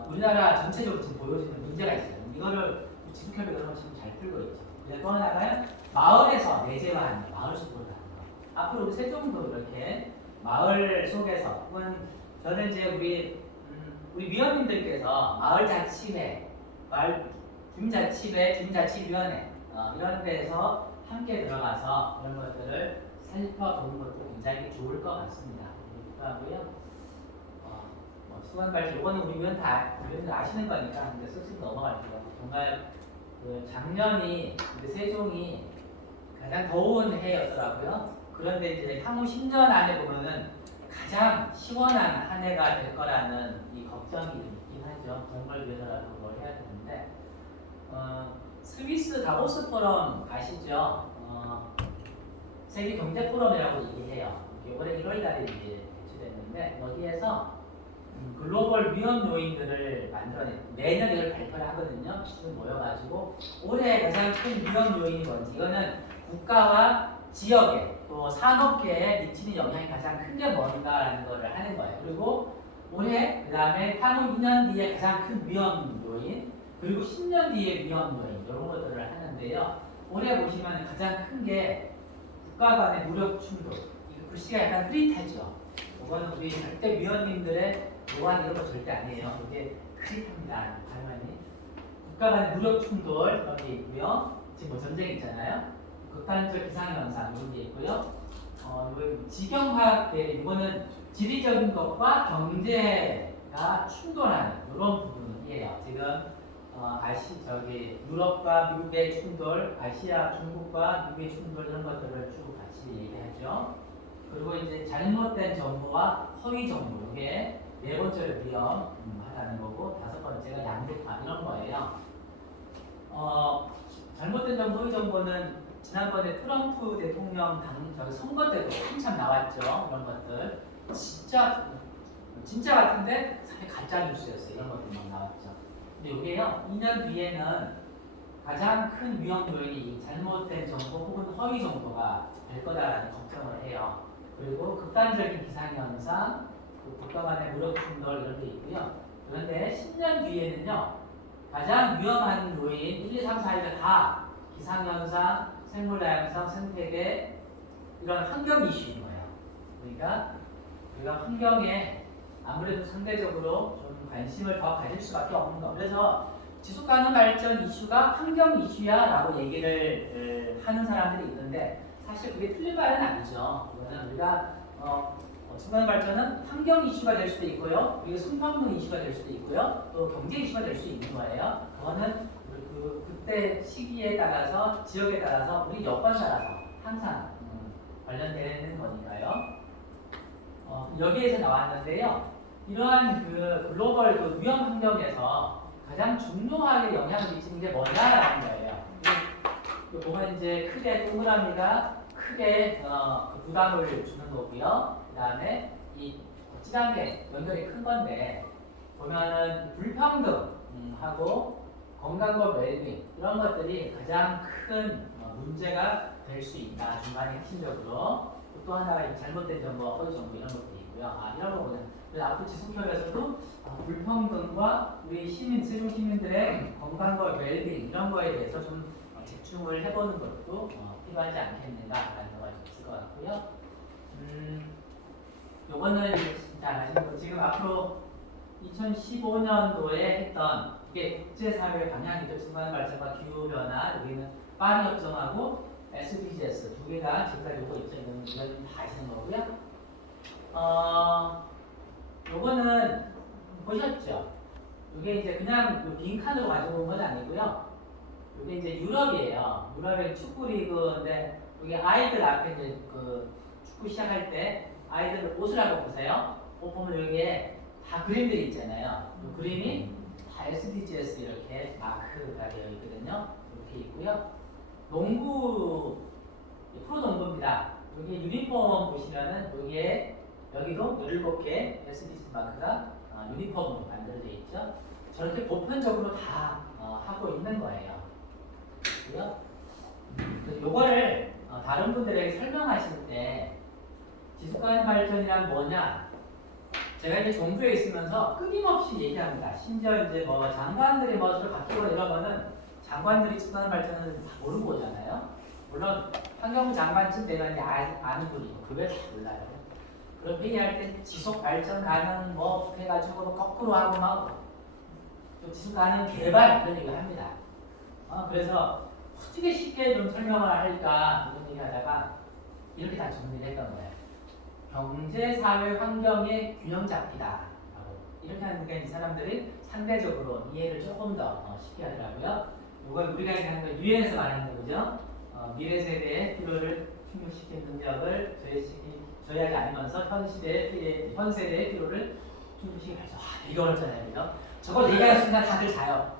우리나라 전체적으로 지금 보여지는 문제가 있어요. 이거를 지속협의 그런 지금 잘 풀고 있죠. 그래서 또 하나가 마을에서 내재화하는 거, 마을 속으로 가는 거. 앞으로 우리 세종도 이렇게 마을 속에서 혹은 저는 이제 우리 위원님들께서 마을자치회, 마을 주민자치회, 주민자치위원회 이런 데서 함께 들어가서 이런 것들을 살펴보는 것도 굉장히 좋을 것 같습니다. 그렇고요. 수관 발전 이거는 우리 위원들 아시는 거니까 근데 쓱쓱 넘어갈게요. 정말 작년이 세종이 가장 더운 해였더라고요. 그런데 이제 향후 10년 안에 보면은 가장 시원한 한 해가 될 거라는 이 걱정이 있긴 하죠. 정말 위해서라도 뭘 해야 되는데 스위스 다보스 포럼 아시죠? 세계 경제 포럼이라고 얘기해요. 이번에 1월달에 이제 개최됐는데 여기에서 글로벌 위험 요인들을 만들어내 매년 이걸 발표를 하거든요. 지금 모여가지고 올해 가장 큰 위험 요인이 뭔지 이거는 국가와 지역에 또 산업계에 미치는 영향이 가장 큰 게 뭔가라는 거를 하는 거예요. 그리고 올해 그 다음에 향후 2년 뒤에 가장 큰 위험 요인 그리고 10년 뒤에 위험 요인 이런 것들을 하는데요. 올해 보시면 가장 큰 게 국가 간의 무력 충돌. 이거 글씨가 약간 흐릿하죠. 이거는 우리 절대 위원님들의 노안 이런 거 절대 아니에요. 이게 흐릿합니다. 당연히 국가 간의 무력 충돌 이런 게 있고요. 지금 전쟁 있잖아요. 극단적 기상현상 이런 게 있고요. 지경화학 이거는 지리적인 것과 경제가 충돌하는 이런 부분이에요. 지금 유럽과 미국의 충돌, 아시아, 중국과 미국의 충돌 이런 것들을 쭉 같이 얘기하죠. 그리고 이제 잘못된 정보와 허위 정보 이게 네 번째로 위험하다는 거고 다섯 번째가 양극화 이런 거예요. 잘못된 정보, 허위 정보는 지난번에 트럼프 대통령 선거 때도 한참 나왔죠. 이런 것들 진짜 같은데 사실 가짜 뉴스였어요. 이런 것들 막 나왔죠. 근데 이게요, 2년 뒤에는 가장 큰 위험 요인이 이 잘못된 정보 혹은 허위 정보가 될 거다라는 걱정을 해요. 그리고 극단적인 기상현상, 국가 간의 무력 충돌 이런 게 있고요. 그런데 10년 뒤에는요, 가장 위험한 요인 1, 2, 3, 4위가 다 기상현상, 생물다양성, 생태계 이런 환경 이슈인 거예요. 그러니까 우리가 환경에 아무래도 상대적으로 좀 관심을 더 가질 수밖에 없는 거. 그래서 지속가능 발전 이슈가 환경 이슈야라고 얘기를 하는 사람들이 있는데 사실 그게 틀린 말은 아니죠. 그거는 우리가 지속가능 발전은 환경 이슈가 될 수도 있고요, 그리고 성평등 이슈가 될 수도 있고요, 또 경제 이슈가 될 수 있는 거예요. 그거는 그때 시기에 따라서 지역에 따라서 우리 여건에 따라서 항상 관련되는 거니까요. 여기에서 나왔는데요. 이러한 그 글로벌 그 위험 환경에서 가장 중요하게 영향을 미치는 게 뭐냐라는 거예요. 이 보면 이제 크게 동그라미가 크게 그 부담을 주는 거고요. 그 다음에 이 진한 게 연결이 큰 건데 보면은 불평등하고 건강과 웰빙 이런 것들이 가장 큰 문제가 될 수 있다. 중간에 핵심적으로 또 하나가 잘못된 정보, 허위 정보 이런 것들이 있고요. 이런 거 보면 그래서 앞으로 지속협에서도 불평등과 우리 시민, 세종 시민들의 건강과 웰빙 이런 거에 대해서 좀 집중을 해보는 것도 필요하지 않겠는가라는 거가 있을 것 같고요. 요거는 잘 아시는 거 지금 앞으로 2015년도에 했던 이게 국제사회 방향이죠. 중간 발전과 기후 변화 여기는 파리 협정하고 SDGs 두 개가 지금까지 오고 있죠. 이건 다 아시는 거고요. 요거는 보셨죠? 이게 이제 그냥 빈칸으로 가지고 온 건 아니고요. 이게 이제 유럽이에요. 유럽의 축구 리그인데 여기 아이들 앞에 이제 그 축구 시작할 때 아이들 옷을 한번 보세요. 옷 보면 여기에 다 그림들이 있잖아요. 이 그림이 다 SDGs 이렇게 마크가 되어 있거든요. 이렇게 있고요. 농구 프로 농구입니다. 여기 유니폼 보시면은 여기도 17개 SDGs 마크가 유니폼으로 만들어져 있죠. 저렇게 보편적으로 다 하고 있는 거예요. 그리고요. 요거를 다른 분들에게 설명하실 때 지속가능 발전이란 뭐냐? 제가 이제 정부에 있으면서 끊임없이 얘기합니다. 심지어 이제 뭐 장관들이 뭐 서로 바뀌고 이러면은 장관들이 지속가능 발전은 다 모르고 오잖아요. 물론 환경부 장관쯤 되면 이제 아는 분이 그걸 다 몰라요. 그런 회의할 때 지속 발전 가능 뭐 해가지고 거꾸로 하고 막 또 지속 가능 개발 이런 얘기를 합니다. 그래서 어떻게 쉽게 좀 설명을 할까 이런 얘기하다가 이렇게 다 정리를 했던 거예요. 경제, 사회, 환경의 균형 잡기다. 이렇게 하니까 이 사람들이 상대적으로 이해를 조금 더 쉽게 하더라고요. 이건 우리가 얘기하는 거 유엔에서 말하는 거죠. 미래 세대의 필요를 충족시키는 능력을 저해하지 않으면서 현 세대의 필요를 충족시키기 위해서 되게 어렵잖아요, 그죠? 저걸 얘기하는 순간 다들 자요.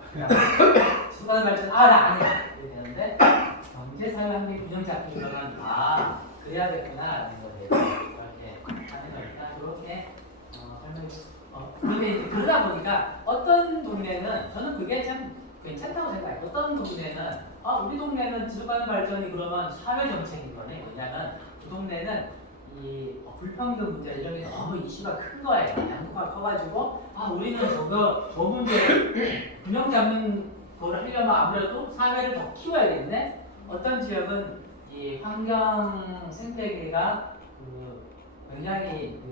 수많은 발전 나 아니야 이렇게 되는데 경제, 사회, 환경 균형 잡기 그러면 그래야겠구나라는 거예요. 이렇게 하는 거니까 그렇게 설명. 그런데 이제 그러다 보니까 어떤 동네는 저는 그게 참 괜찮다고 생각해요. 어떤 동네는 우리 동네는 지속가능 발전이 그러면 사회 정책인 거네. 왜냐하면 그 동네는 이 불평등 문제 이런 게 너무 이슈가 큰 거예요. 양극화가 커가지고 우리는 저 문제 균형 잡는 걸 하려면 아무래도 사회를 더 키워야겠네. 어떤 지역은 이 환경 생태계가 굉장히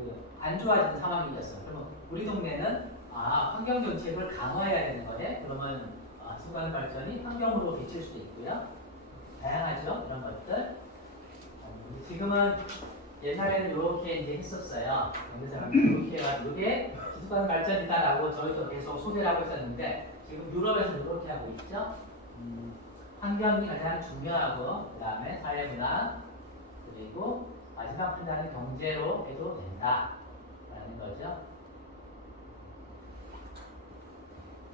안 좋아지는 상황이 됐어요. 그러면 우리 동네는 환경 정책을 강화해야 되는 거네. 그러면 지속가능 발전이 환경으로 비칠 수도 있고요. 다양하죠. 이런 것들. 지금은 옛날에는 이렇게 이제 했었어요. 이게 지속가능 발전이다라고 저희도 계속 소개를 하고 있었는데 지금 유럽에서 이렇게 하고 있죠. 환경이 가장 중요하고 그 다음에 사회문화 그리고 마지막 판단은 경제로 해도 된다라는 거죠.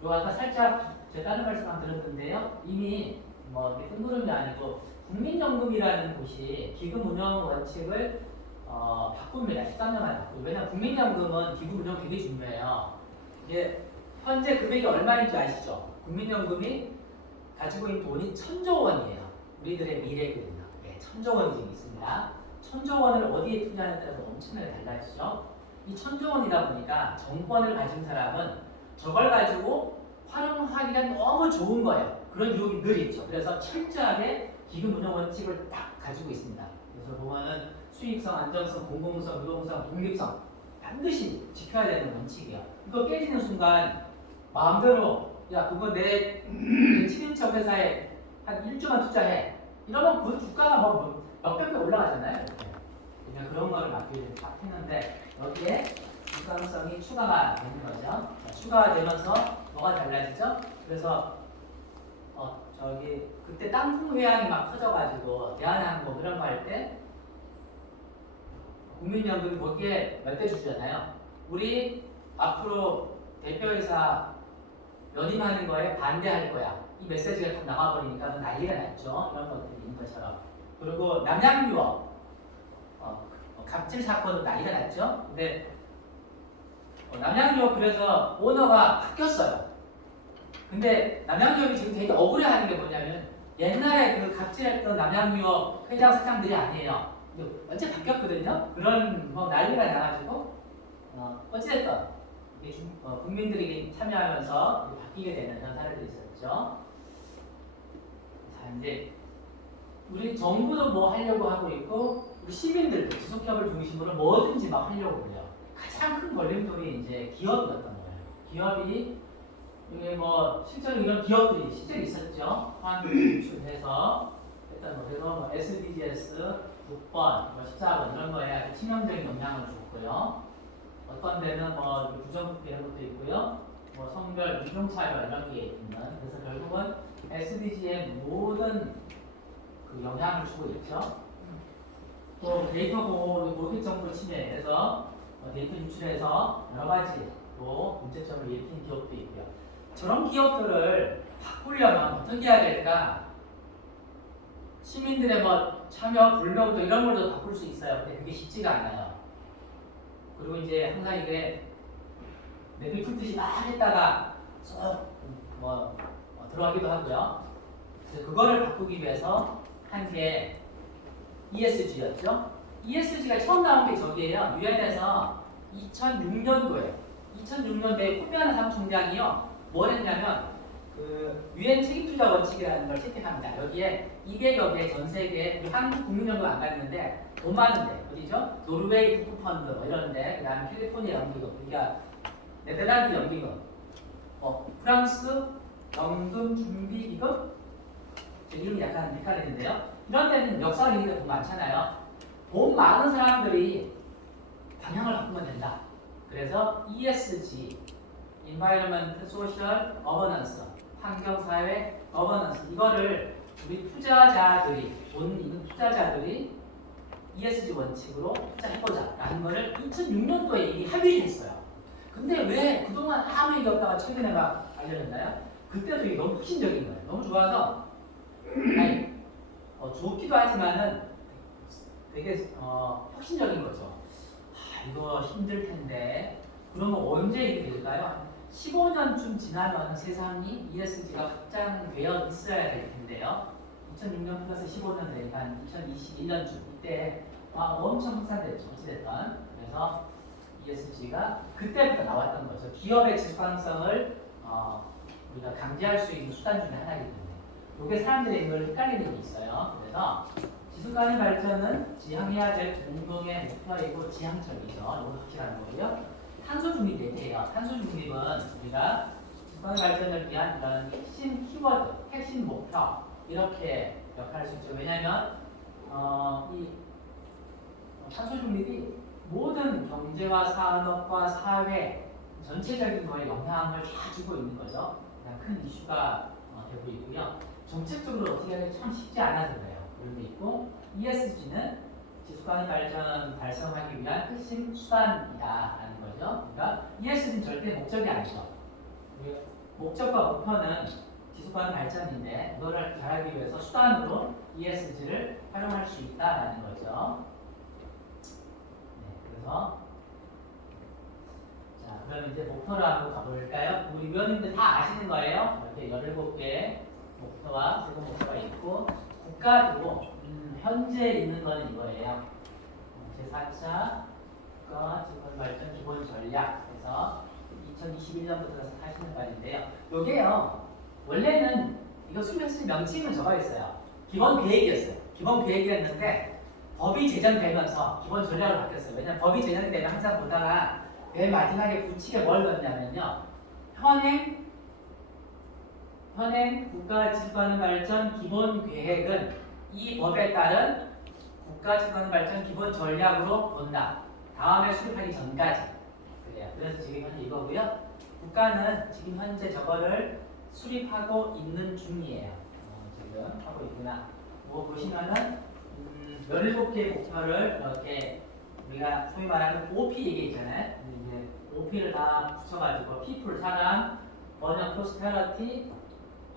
요 아까 살짝 제가 다른 말씀 한 들었는데요. 이미 뭐 이게 뜬구름이 아니고 국민연금이라는 곳이 기금 운영 원칙을 바꿉니다. 13년 만에 바꾸고. 왜냐하면 국민연금은 기금 운영 되게 중요해요. 이게 현재 금액이 얼마인지 아시죠? 국민연금이 가지고 있는 돈이 1,000조 원이에요. 우리들의 미래거든요. 네, 1,000조 원이 지금 있습니다. 1,000조 원을 어디에 투자하느냐에 따라서 엄청나게 달라지죠. 이 1,000조 원이다 보니까 정권을 가진 사람은 저걸 가지고 활용하기가 너무 좋은 거예요. 그런 유혹이 늘 있죠. 그래서 철저하게 기금 운영 원칙을 딱 가지고 있습니다. 그래서 보면은 수익성, 안정성, 공공성, 유동성, 독립성 반드시 지켜야 되는 원칙이에요. 이거 깨지는 순간 마음대로 야 그거 내 친인척 회사에 한 1조만 투자해 이러면 그 주가가 뭐 몇백 배 올라가잖아요. 그냥 그런 거를 막기 위해서 딱 했는데 여기에 유가성이 추가가 되는 거죠. 자, 추가가 되면서 뭐가 달라지죠? 그래서 저기 그때 땅콩 회항이 막 터져가지고 대한항공 이런 거 할 때 국민연금이 거기에 몇 대 주잖아요. 우리 앞으로 대표이사 연임하는 거에 반대할 거야. 이 메시지가 딱 나와버리니까 난리가 났죠. 이런 것들이 있는 것처럼. 그리고 남양유업 갑질 사건도 난리가 났죠. 근데 남양유업 그래서 오너가 바뀌었어요. 근데 남양유업이 지금 되게 억울해하는 게 뭐냐면 옛날에 그 갑질했던 남양유업 회장 사장들이 아니에요. 근데 완전 바뀌었거든요. 그런 뭐 난리가 나가지고 어찌됐든 국민들이 참여하면서 바뀌게 되는 그런 사례들이 있었죠. 자 이제 우리 정부도 뭐 하려고 하고 있고 우리 시민들도 지속협을 중심으로 뭐든지 막 하려고 그래요. 가장 큰 걸림돌이 이제 기업이었던 거예요. 기업이 이게 뭐 실제로 이런 기업들이 실제로 있었죠. 환경 유출해서 일단 뭐 그래서 뭐 SDGs 6번, 뭐 14번 이런 거에 아주 치명적인 영향을 줬고요. 어떤 데는 뭐 부정부패 이런 것도 있고요. 뭐 성별, 인종차별 이런 게 있는. 그래서 결국은 SDG의 모든 그 영향을 주고 있죠. 또 데이터 보호, 모기 정보 침해에서 데이터 유출해서 여러 가지 또 문제점을 일으킨 기업도 있고요. 저런 기업들을 바꾸려면 어떻게 해야 될까? 시민들의 뭐 참여, 불명도 이런 걸로 바꿀 수 있어요. 근데 그게 쉽지가 않아요. 그리고 이제 항상 이게 내비 풀듯이 막 했다가 뭐 들어가기도 하고요. 그래서 그거를 바꾸기 위해서 한 게 ESG였죠. ESG가 처음 나온 게 저기예요. 유엔에서 2006년도에 2006년도에 코미야나 사무총장이요. 뭘 했냐면 그 유엔 책임투자 원칙이라는 걸 채택합니다. 여기에 200여 개 전 세계 우리 한국 국민연금 안 갔는데 돈 많은데 어디죠? 노르웨이 국부펀드 뭐 이런데 그다음에 캘리포니아 연기금, 그러니까 네덜란드 연기금, 프랑스 연금 준비 기금, 이름이 약간 헷갈리는데요. 이런 데는 역사가 굉장히 돈 많잖아요. 돈 많은 사람들이 방향을 바꾸면 된다. 그래서 ESG, Environment, Social, Governance, 환경사회, Governance 이거를 우리 투자자들이 돈 있는 투자자들이 ESG 원칙으로 투자해보자 라는 거를 2006년도에 이미 합의를 했어요. 근데 왜 그동안 아무 얘기 없다가 최근에 막 알려졌나요? 그때도 이게 너무 혁신적인 거예요. 너무 좋아서 아니 좋기도 하지만은 되게 혁신적인 거죠. 이거 힘들 텐데 그러면 언제 이게 될까요? 15년쯤 지나면 세상이 ESG가 확장되어 있어야 될 텐데요. 2006년 플러스 15년 되니까 2021년쯤 이때 엄청 확산됐죠. 어찌됐든 그래서 ESG가 그때부터 나왔던 거죠. 기업의 지속가능성을 우리가 강제할 수 있는 수단 중에 하나이기 때문에 이게 사람들이 이걸 헷갈리는 게 있어요. 그래서 지속가능 발전은 지향해야 될 공동의 목표이고 지향적이죠. 이거 확실한 거고요. 탄소 중립 얘기해요. 탄소 중립은 우리가 지속가능 발전을 위한 이런 핵심 키워드, 핵심 목표 이렇게 역할할 수 있죠. 왜냐하면 이 탄소 중립이 모든 경제와 산업과 사회 전체적인 거에 영향을 다 주고 있는 거죠. 그냥 큰 이슈가 되고 있고요. 정책적으로 어떻게 하기 참 쉽지 않아서 그래요. 그런 게 있고 ESG는 지속가능 발전 달성하기 위한 핵심 수단이다라는 거죠. 그러니까 ESG는 절대 목적이 아니죠. 목적과 목표는 지속가능 발전인데 그거를 잘하기 위해서 수단으로 ESG를 활용할 수 있다라는 거죠. 네, 그래서 자, 자, 그럼 이제 목표로 한번 가볼까요? 우리 위원님들 다 아시는 거예요. 이렇게 17개 목표와 세금 목표가 있고 국가도 현재 있는 거는 이거예요. 제4차 국가 지원 발전 기본 전략 그래서 2021년부터 하시는 거인데요. 요게요. 원래는 이거 수료했을 명칭은 적어 있어요. 기본 계획이었어요. 기본 계획이었는데 법이 제정되면서 기본 전략으로 바뀌었어요. 왜냐면 법이 제정이 되면 항상 보다가 맨 마지막에 붙이게 뭘 넣냐면요. 현행 국가지구가능 발전 기본 계획은 이 법에 따른 국가지구가능 발전 기본 전략으로 본다. 다음에 수립하기 전까지. 그래요. 그래서 지금 현재 이거고요. 국가는 지금 현재 저거를 수립하고 있는 중이에요. 지금 하고 있구나. 뭐 보시면은 17개의 목표를 이렇게 우리가 소위 말하는 OP 얘기 있잖아요. 이제 OP를 다 붙여가지고 people 사람, 번역 프로스페러티,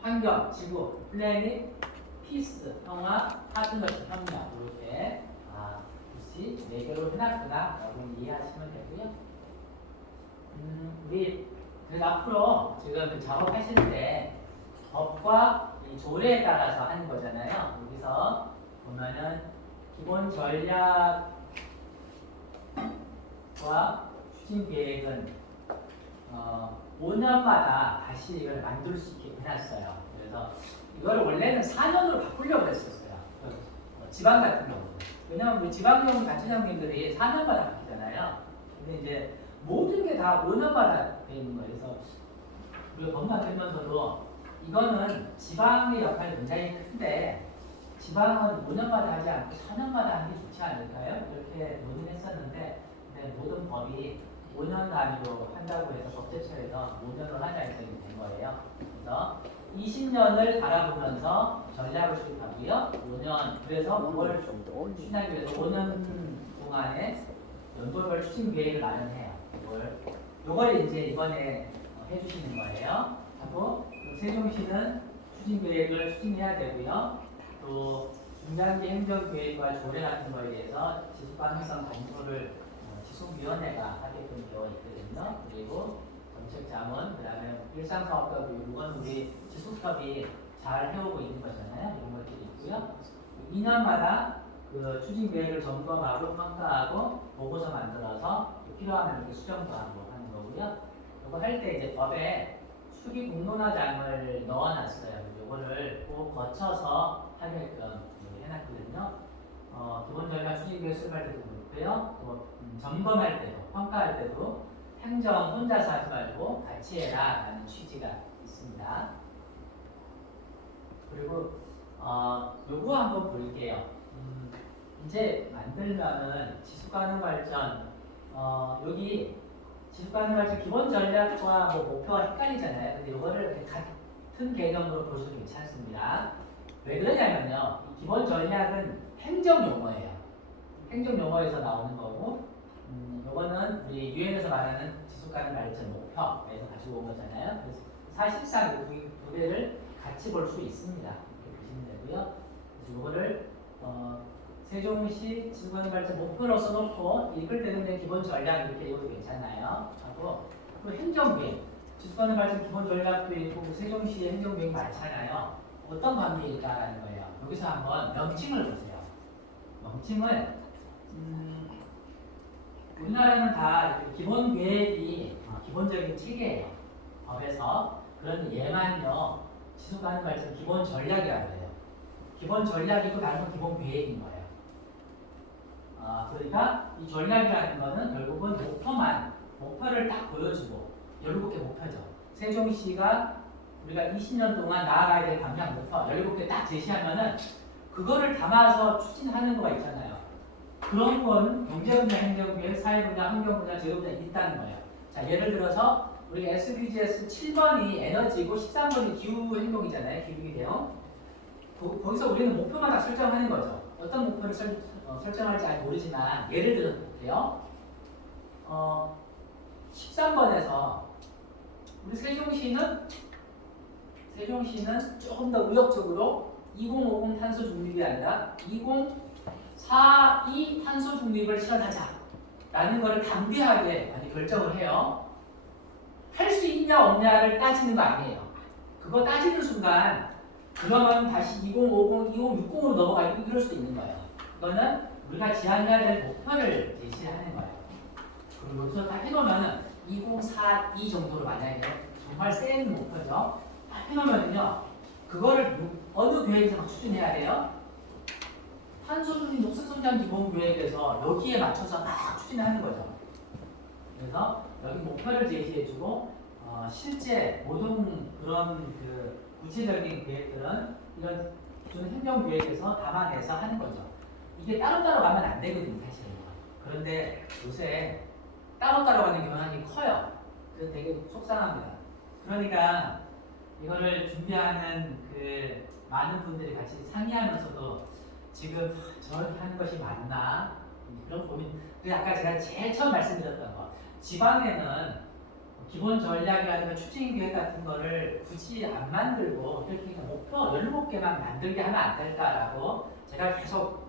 환경, 지구, 플래닛, 피스, 평화, 파트너십, 협력 이렇게 굳이 4개로 해놨구나 여러분 이해하시면 되고요. 우리 그래서 앞으로 지금 그 작업하실 때 법과 이 조례에 따라서 하는 거잖아요. 여기서 보면은 기본 전략과 추진 계획은 5년마다 다시 이걸 만들 수 있게 해놨어요. 그래서 이거를 원래는 4년으로 바꾸려고 했었어요. 지방 같은 경우. 왜냐하면 우리 지방령 단체장님들이 4년마다 바뀌잖아요. 근데 이제 모든 게 다 5년마다 돼 있는 거예요. 그래서 우리가 법 만들면서도 이거는 지방의 역할이 굉장히 큰데 지방은 5년마다 하지 않고 4년마다 하는 게 좋지 않을까요? 이렇게 논의를 했었는데 근데 모든 법이 5년 단위로 한다고 해서 법제처에서 5년으로 하자 해서 이렇게 된 거예요. 그래서 20년을 바라보면서 전략을 수립하고요. 5년 그래서 그걸 추진하기 위해서 5년 동안에 연도별 추진 계획을 마련해요. 요걸 이제 이번에 해주시는 거예요. 하고 세종시는 추진 계획을 추진해야 되고요. 또 중장기 행정 계획과 조례 같은 거에 대해서 지속 가능성 검토를 지속위원회가 하게끔 되어 있거든요. 그리고 정책자문, 그다음에 일상사업과 이건 우리 지속협이 잘 해오고 있는 거잖아요. 이런 것들이 있고요. 2년마다 그 추진 계획을 점검하고 평가하고 보고서 만들어서 필요하면 이렇게 수정도 하고 하는 거고요. 이거 할 때 이제 법에 수기 공론화장을 넣어놨어요. 이거를 꼭 거쳐서 하게끔 해놨거든요. 기본 전략 추진 계획 수립할 때도 그렇고요. 또 점검할 때도 평가할 때도 행정 혼자서 하지 말고 같이 해라 라는 취지가 있습니다. 그리고 요거 한번 볼게요. 이제 만들면은 지속가능 발전 여기 지속가능 발전 기본 전략과 뭐 목표가 헷갈리잖아요. 근데 이거를 이렇게 같은 개념으로 보셔도 괜찮습니다. 왜 그러냐면요. 이 기본 전략은 행정 용어예요. 행정 용어에서 나오는 거고, 이거는 우리 유엔에서 말하는 지속가능 발전 목표에서 가지고 온 거잖아요. 그래서 사실상 두 개를 같이 볼 수 있습니다. 이렇게 보시면 되고요. 그래서 이거를 세종시 지속가능 발전 목표로 써놓고 읽을 때는 그냥 기본 전략 이렇게 읽어도 괜찮아요. 하고 또 행정계획, 지속가능 발전 기본 전략도 있고 세종시의 행정계획 많잖아요. 어떤 관계일까라는 거예요. 여기서 한번 명칭을 보세요. 명칭을 우리나라는 다 기본 계획이 기본적인 체계예요. 법에서 그런 예만요 지속가능 발전 기본 전략이라고 해요. 기본 전략이고 다른 건 기본 계획인 거예요. 그러니까 이 전략이라는 거는 결국은 목표를 딱 보여주고 17개 목표죠. 세종시가 우리가 20년 동안 나아가야 될 방향 목표 17개 딱 제시하면은 그거를 담아서 추진하는 거가 있잖아요. 그런 건 경제분야, 행정계획, 사회분야, 환경분야, 재료분야 있다는 거예요. 자, 예를 들어서 우리 SDGs 7번이 에너지고 13번이 기후행동이잖아요. 기후위기 대응. 거기서 우리는 목표만 다 설정하는 거죠. 어떤 목표를 설정할지 잘 모르지만 예를 들어서 볼게요. 13번에서 우리 세종시는 조금 더 의욕적으로 2050 탄소 중립이 아니라 2042 탄소 중립을 실현하자라는 것을 담대하게 많이 결정을 해요. 할 수 있냐 없냐를 따지는 거 아니에요. 그거 따지는 순간 그러면 다시 2050, 2060으로 넘어가고 이럴 수도 있는 거예요. 이거는 우리가 지향해야 될 목표를 제시하는 거예요. 그리고 여기서 딱 해놓으면은 2042 정도로 만약에 정말 센 목표죠. 딱 해놓으면은요, 그거를 어느 계획에서 막 추진해야 돼요? 탄소중립 녹색성장 기본 계획에서 여기에 맞춰서 막 추진하는 거죠. 그래서 여기 목표를 제시해주고 실제 모든 그런 그 구체적인 계획들은 이런 기존 행정 계획에서 담아내서 하는 거죠. 이게 따로따로 가면 안 되거든요, 사실은. 그런데 요새 따로따로 가는 경향이 커요. 그래서 되게 속상합니다. 그러니까 이거를 준비하는 그 많은 분들이 같이 상의하면서도 지금 저렇게 하는 것이 맞나? 그런 고민. 그래서 아까 제가 제일 처음 말씀드렸던 거. 지방에는 기본 전략이라든가 추진 계획 같은 거를 굳이 안 만들고 이렇게 목표 17개만 만들게 하면 안 될까라고 제가 계속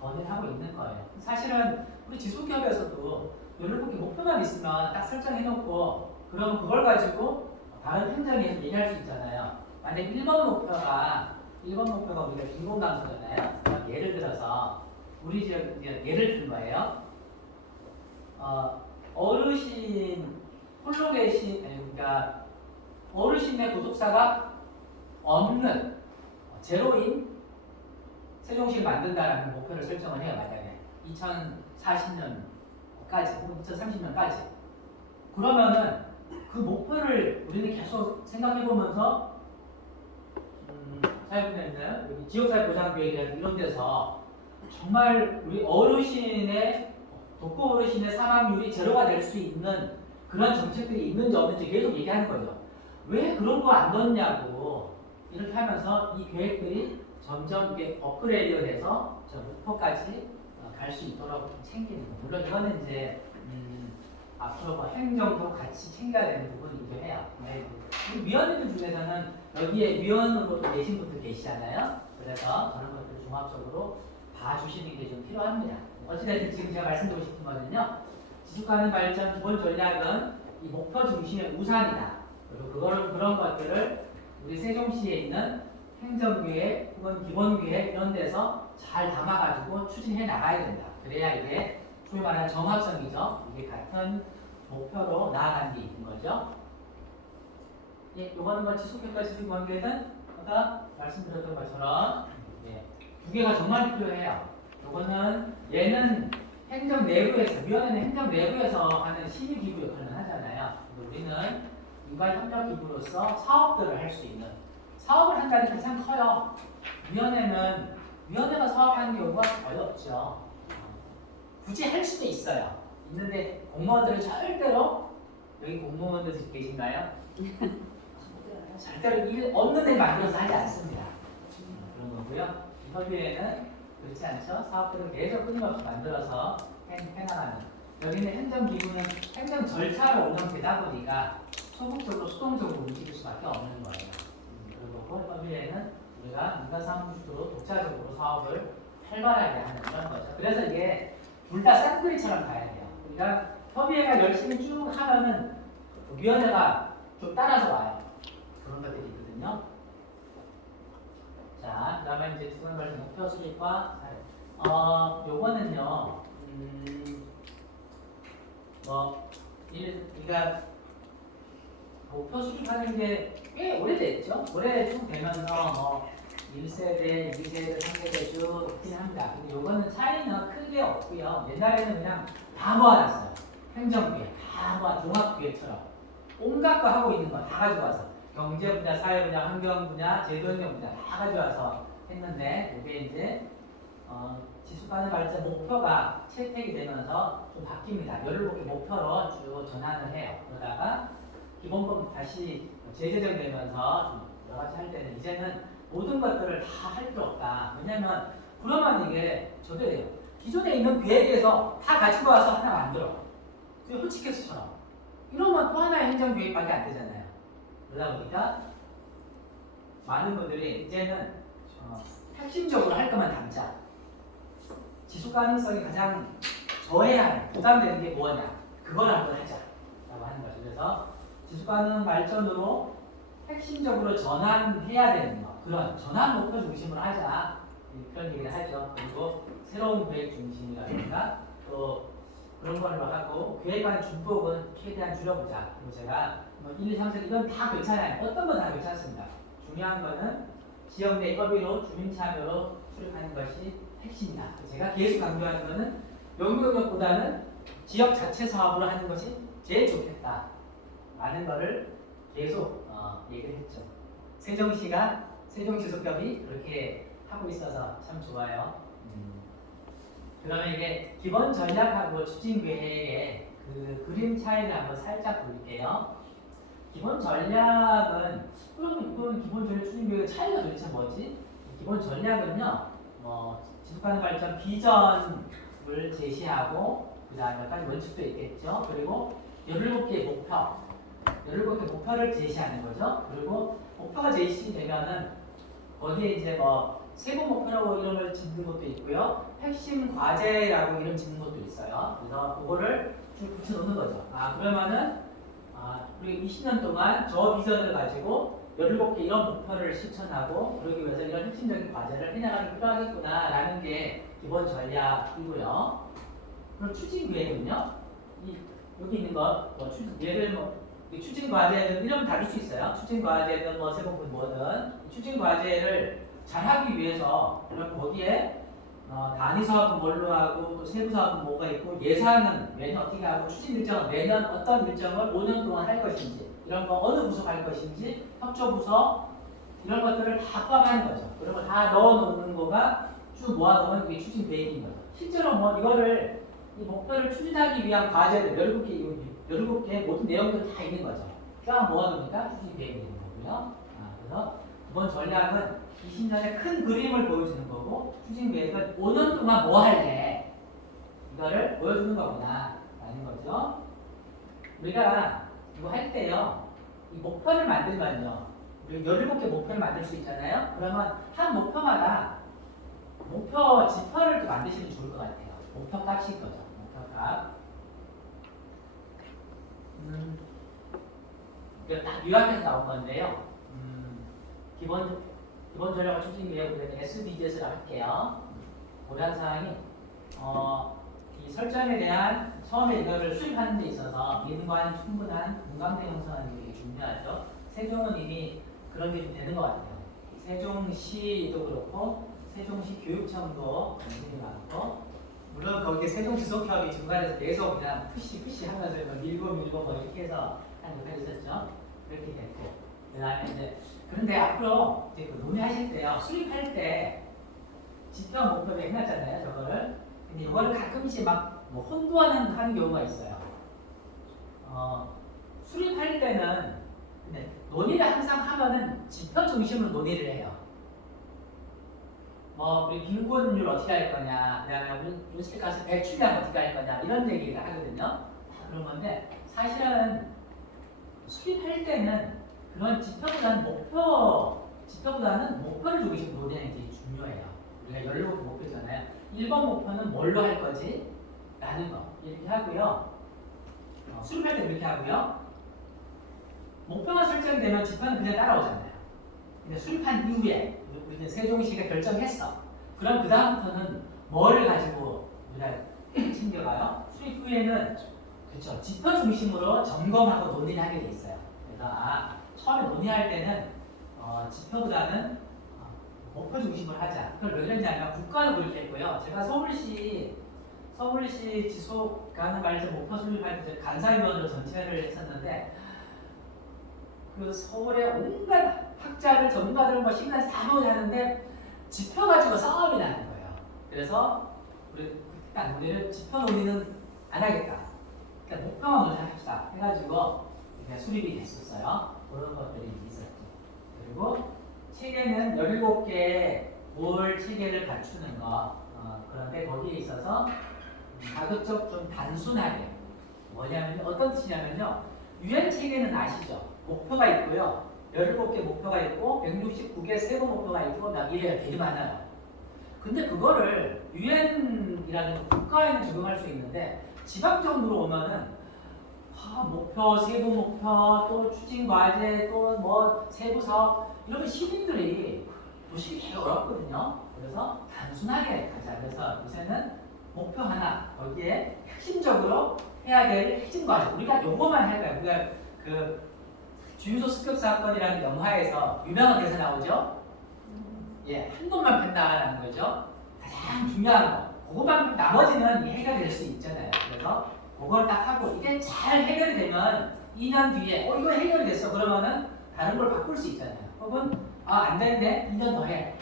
건의를 하고 있는 거예요. 사실은 우리 지속기업에서도 17개 목표만 있으면 딱 설정해놓고 그럼 그걸 가지고 다른 행정에서 얘기할 수 있잖아요. 만약 1번 목표가 우리가 빈곤감소잖아요. 예를 들어서 우리 지역 예를 든 거예요. 어르신 홀로 계신 그러니까 어르신의 구독사가 없는 제로인 세종시를 만든다라는 목표를 설정을 해요. 만약에 2040년까지 혹은 2030년까지 그러면은 그 목표를 우리는 계속 생각해 보면서 사회분야인가요? 여기 지역사회보장계획이라든가 이런 데서 정말 우리 어르신의 독거 어르신의 사망률이 제로가 될 수 있는 그런 정책들이 있는지 없는지 계속 얘기하는 거죠. 왜 그런 거 안 넣냐고 이렇게 하면서 이 계획들이 점점 이게 업그레이드가 돼서 저 목표까지 갈 수 있도록 챙기는 거. 물론 이거는 이제 앞으로 뭐 행정도 같이 챙겨야 되는 부분이기도 해요. 우리 위원님들 중에서는 여기에 위원으로 계신 분들 계시잖아요. 그래서 그런 것들을 종합적으로 봐주시는 게 좀 필요합니다. 어찌됐든 지금 제가 말씀드리고 싶은 거는요. 지속가능 발전 기본 전략은 이 목표 중심의 우산이다. 그리고 그런 것들을 우리 세종시에 있는 행정계획 혹은 기본계획 이런 데서 잘 담아가지고 추진해 나가야 된다. 그래야 이게 소위 말하는 정합성이죠. 이게 같은 목표로 나아가는 게 있는 거죠. 예, 요거는 뭐 지속효과 지속관계는 아까 말씀드렸던 것처럼 두 개가 정말 필요해요. 요거는 얘는 행정 내부에서 위원회는 행정 내부에서 하는 심의 기구 역할을 하잖아요. 우리는 인간 협력 기구로서 사업들을 할 수 있는 사업을 한다는 게 가장 커요. 위원회가 사업하는 경우가 거의 없죠. 굳이 할 수도 있어요. 있는데 공무원들은 절대로 여기 공무원들 계신가요? 절대로 일 없는 데 만들어서 하지 않습니다. 그런 거고요. 협의회는 그렇지 않죠. 사업들을 계속 끊임없이 만들어서 해나가는. 여기는 행정기구는 행정 절차로 운영되다 보니까 소극적으로 수동적으로 움직일 수밖에 없는 거예요. 그리고 협의회는 우리가 민간사무소로 독자적으로 사업을 활발하게 하는 그런 거죠. 그래서 이게 둘 다 쌍끌이처럼 가야 돼요. 그러니까 협의회가 열심히 쭉 하면은 위원회가 좀 따라서 와요. 그런 것들이 있거든요. 자, 그 다음에 이제 주관관리 목표 수립과 요거는요, 그러니까 목표 수립하는 게 꽤 오래됐죠. 올해 쭉 되면서 1세대, 2세대, 3세대 쭉 있긴 합니다. 근데 요거는 차이는 크게 없고요. 옛날에는 그냥 다 모아놨어요. 행정계획, 다 모아, 종합계획처럼. 온갖 거 하고 있는 거 다 가져와서. 경제 분야, 사회 분야, 환경 분야, 제도환경 분야 다 가져와서 했는데 이게 이제 지속가능 발전 목표가 채택이 되면서 좀 바뀝니다. 17개 목표로 쭉 전환을 해요. 그러다가 기본법 다시 재제정되면서 좀 여러 가지 할 때는 이제는 모든 것들을 다 할 필요 없다. 왜냐면 그러면 이게 저게 돼요. 기존에 있는 계획에서 다 가지고 와서 하나 만들어. 그게 홀치케스처럼. 이러면 또 하나의 행정계획밖에 안 되잖아요. 그러다 보니까 많은 분들이 이제는 핵심적으로 할 것만 담자. 지속 가능성이 가장 저해야 하는 부담되는 게 뭐냐? 그걸 한번 하자. 라고 하는 거죠. 그래서 지속가능 발전으로 핵심적으로 전환해야 되는 거, 그런 전환 목표 중심으로 하자, 그런 얘기를 하죠. 그리고 새로운 계획 중심이라든가 또 그런 걸로 하고 계획안의 중폭은 최대한 줄여보자. 그리고 제가 뭐 1, 2, 3, 4 이건 다 괜찮아요. 어떤 건 다 괜찮습니다. 중요한 거는 지역 내 협의로 주민 참여로 수립하는 것이 핵심이다. 제가 계속 강조하는 거는 연구경력보다는 지역 자체 사업으로 하는 것이 제일 좋겠다. 라는 거를 계속 얘기를 했죠. 세종시가 세종지속협이 그렇게 하고 있어서 참 좋아요. 그러면 이게 기본 전략하고 추진 계획의 그 그림 차이를 한번 살짝 볼게요. 기본 전략은 그러면 기본 전략 추진 계획의 차이가 도대체 뭐지? 기본 전략은요, 지속가능 발전 비전을 제시하고 그다음에 몇 가지 원칙도 있겠죠. 그리고 17개의 목표, 17개 목표를 제시하는 거죠. 그리고 목표가 제시되면은 거기에 이제 뭐 세부 목표라고 이름을 짓는 것도 있고요. 핵심 과제라고 이름 짓는 것도 있어요. 그래서 그거를 쭉 붙여놓는 거죠. 그러면은 우리 20년 동안 저 비전을 가지고 17개 이런 목표를 실천하고 그러기 위해서 이런 핵심적인 과제를 해나가기 필요하겠구나라는 게 기본 전략이고요. 그럼 추진 계획은요? 여기 있는 것, 예를 추진 과제는 이러면 다를 수 있어요. 추진 과제든 세부분 뭐든 추진 과제를 잘하기 위해서 그럼 거기에 단위 사업은 뭘로 하고 또 세부 사업은 뭐가 있고 예산은 매년 어떻게 하고 추진 일정은 매년 어떤 일정을 5년 동안 할 것인지 이런 거 어느 부서 갈 것인지 협조 부서 이런 것들을 다 포함하는 거죠. 그런 거 다 넣어놓는 거가 쭉 모아놓으면 그게 추진 계획인 거죠. 실제로 이거를 이 목표를 추진하기 위한 과제들 17개 모든 내용들 다 있는 거죠. 쫙 모아놓으니까 추진 계획이 되는 거고요. 그래서 이번 전략은 20년의 큰 그림을 보여주는 거고 추진 계획은 5년 동안 뭐 할래 이거를 보여주는 거구나 라는 거죠. 우리가 이거 할 때요, 이 목표를 만들면요, 우리 17개 목표를 만들 수 있잖아요. 그러면 한 목표마다 목표 지표를 또 만드시면 좋을 것 같아요. 목표 값인 거죠. 목표 값. 이거 딱 요약해서 나온 건데요. 기본 전략을 추진 계획은 SDGs를 할게요. 고려한 사항이 이 설정에 대한 처음에 이거를 수립하는 데 있어서 민관 충분한 공감대 형성하는 게 되게 중요하죠. 세종은 이미 그런 게 좀 되는 것 같아요. 세종시도 그렇고 세종시 교육청도 관심이 많고 물론 거기에 세종지속협이 중간에서 계속 그냥 푸시 하면서 밀고 이렇게 해서 한 역할을 했었죠. 그렇게 됐고 그다음에 이제 그런데 앞으로 이제 논의하실 때요, 수립할 때 지표 목표를 해놨잖아요, 저거를. 근데 이거를 가끔씩 혼돈하는 경우가 있어요. 수립할 때는 근데 논의를 항상 하면은 지표 중심으로 논의를 해요. 우리 빈곤율 어떻게 할 거냐, 그다음에 우리 시가스 배출량 어떻게 할 거냐 이런 얘기를 하거든요. 그런 건데 사실은 수립할 때는 그런 지표보다는 목표를 중심으로 논의하는 게 중요해요. 우리가 17개 목표잖아요. 1번 목표는 뭘로 할 거지? 라는 거 이렇게 하고요. 수립할 때 그렇게 하고요. 목표가 설정이 되면 지표는 그냥 따라오잖아요. 근데 수립한 이후에 우리는 세종시가 결정했어. 그럼 그 다음부터는 뭐를 가지고 우리가 챙겨가요? 수립 후에는 그렇죠. 지표 중심으로 점검하고 논의를 하게 돼 있어요. 그래서 처음에 논의할 때는 지표보다는 목표 중심으로 하자. 그걸 왜 그러냐면 국가는 그렇게 했고요. 제가 서울시 지속 가능 발전 목표 수립할 때 간사위원으로 전체를 했었는데 그 서울의 온갖 학자들 전문가들 시민들 다 모여하는데 지표 가지고 싸움이 나는 거예요. 그래서 우리는 지표 논의는 안 하겠다. 그러니까 목표만 논의합시다. 해가지고 수립이 됐었어요. 그런 것들이 있었죠. 그리고 체계는 17개 올 체계를 갖추는 거. 그런데 거기에 있어서 가급적 좀 단순하게 뭐냐면 어떤 뜻이냐면요. UN 체계는 아시죠? 목표가 있고요. 17개 목표가 있고 169개 세부 목표가 있고 이래야 되게 많아요. 근데 그거를 UN이라는 국가에는 적용할 수 있는데 지방 정부로 오면은 목표, 세부 목표, 또 추진 과제, 또 뭐 세부 사업 이런 거 시민들이 보시기 되게 어렵거든요. 그래서 단순하게 가자. 그래서 요새는 목표 하나 거기에 핵심적으로 해야 될 핵심 과제. 우리가 요거만 할 거야. 우리가 그 주유소 습격 사건이라는 영화에서 유명한 대사 나오죠. 예, 한 돈만 판다라는 거죠. 가장 중요한 거. 그거만 나머지는 해결이 될 수 있잖아요. 그래서 그걸 딱 하고 이게 잘 해결이 되면 2년 뒤에 이거 해결이 됐어 그러면은 다른 걸 바꿀 수 있잖아요. 혹은 안 되는데 2년 더 해.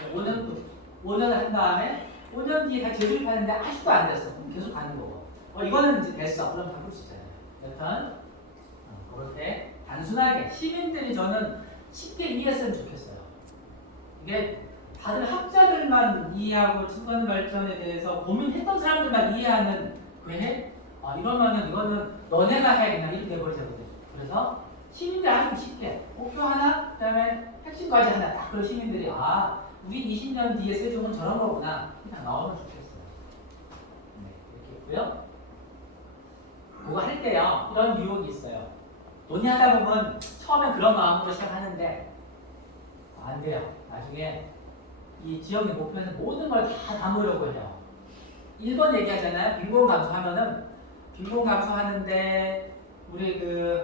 5년을 한 다음에 5년 뒤에 다시 재조립하는데 아직도 안 됐어. 그럼 계속 가는 거고. 이거는 이제 됐어. 그럼 바꿀 수 있잖아요. 여튼 그럴 때 단순하게 시민들이 저는 쉽게 이해했으면 좋겠어요. 이게 다들 학자들만 이해하고 친권 발전에 대해서 고민했던 사람들만 이해하는 계획? 이러면은 이거는 너네가 해야겠나 이렇게 돼버리거든요. 그래서 시민들 아주 쉽게 목표 하나, 그다음에 핵심 과제 하나 딱 그 시민들이 우리 20년 뒤에 세종은 저런 거구나 그냥 나오면 좋겠어요. 네, 이렇게 있고요. 그거 할 때요 이런 유혹이 있어요. 논의하다 보면 처음엔 그런 마음으로 시작하는데 안 돼요. 나중에 이 지역의 목표는 모든 걸 다 담으려고 해요. 1번 얘기하잖아요. 빈곤 감소하면은 빈곤 감소하는데 우리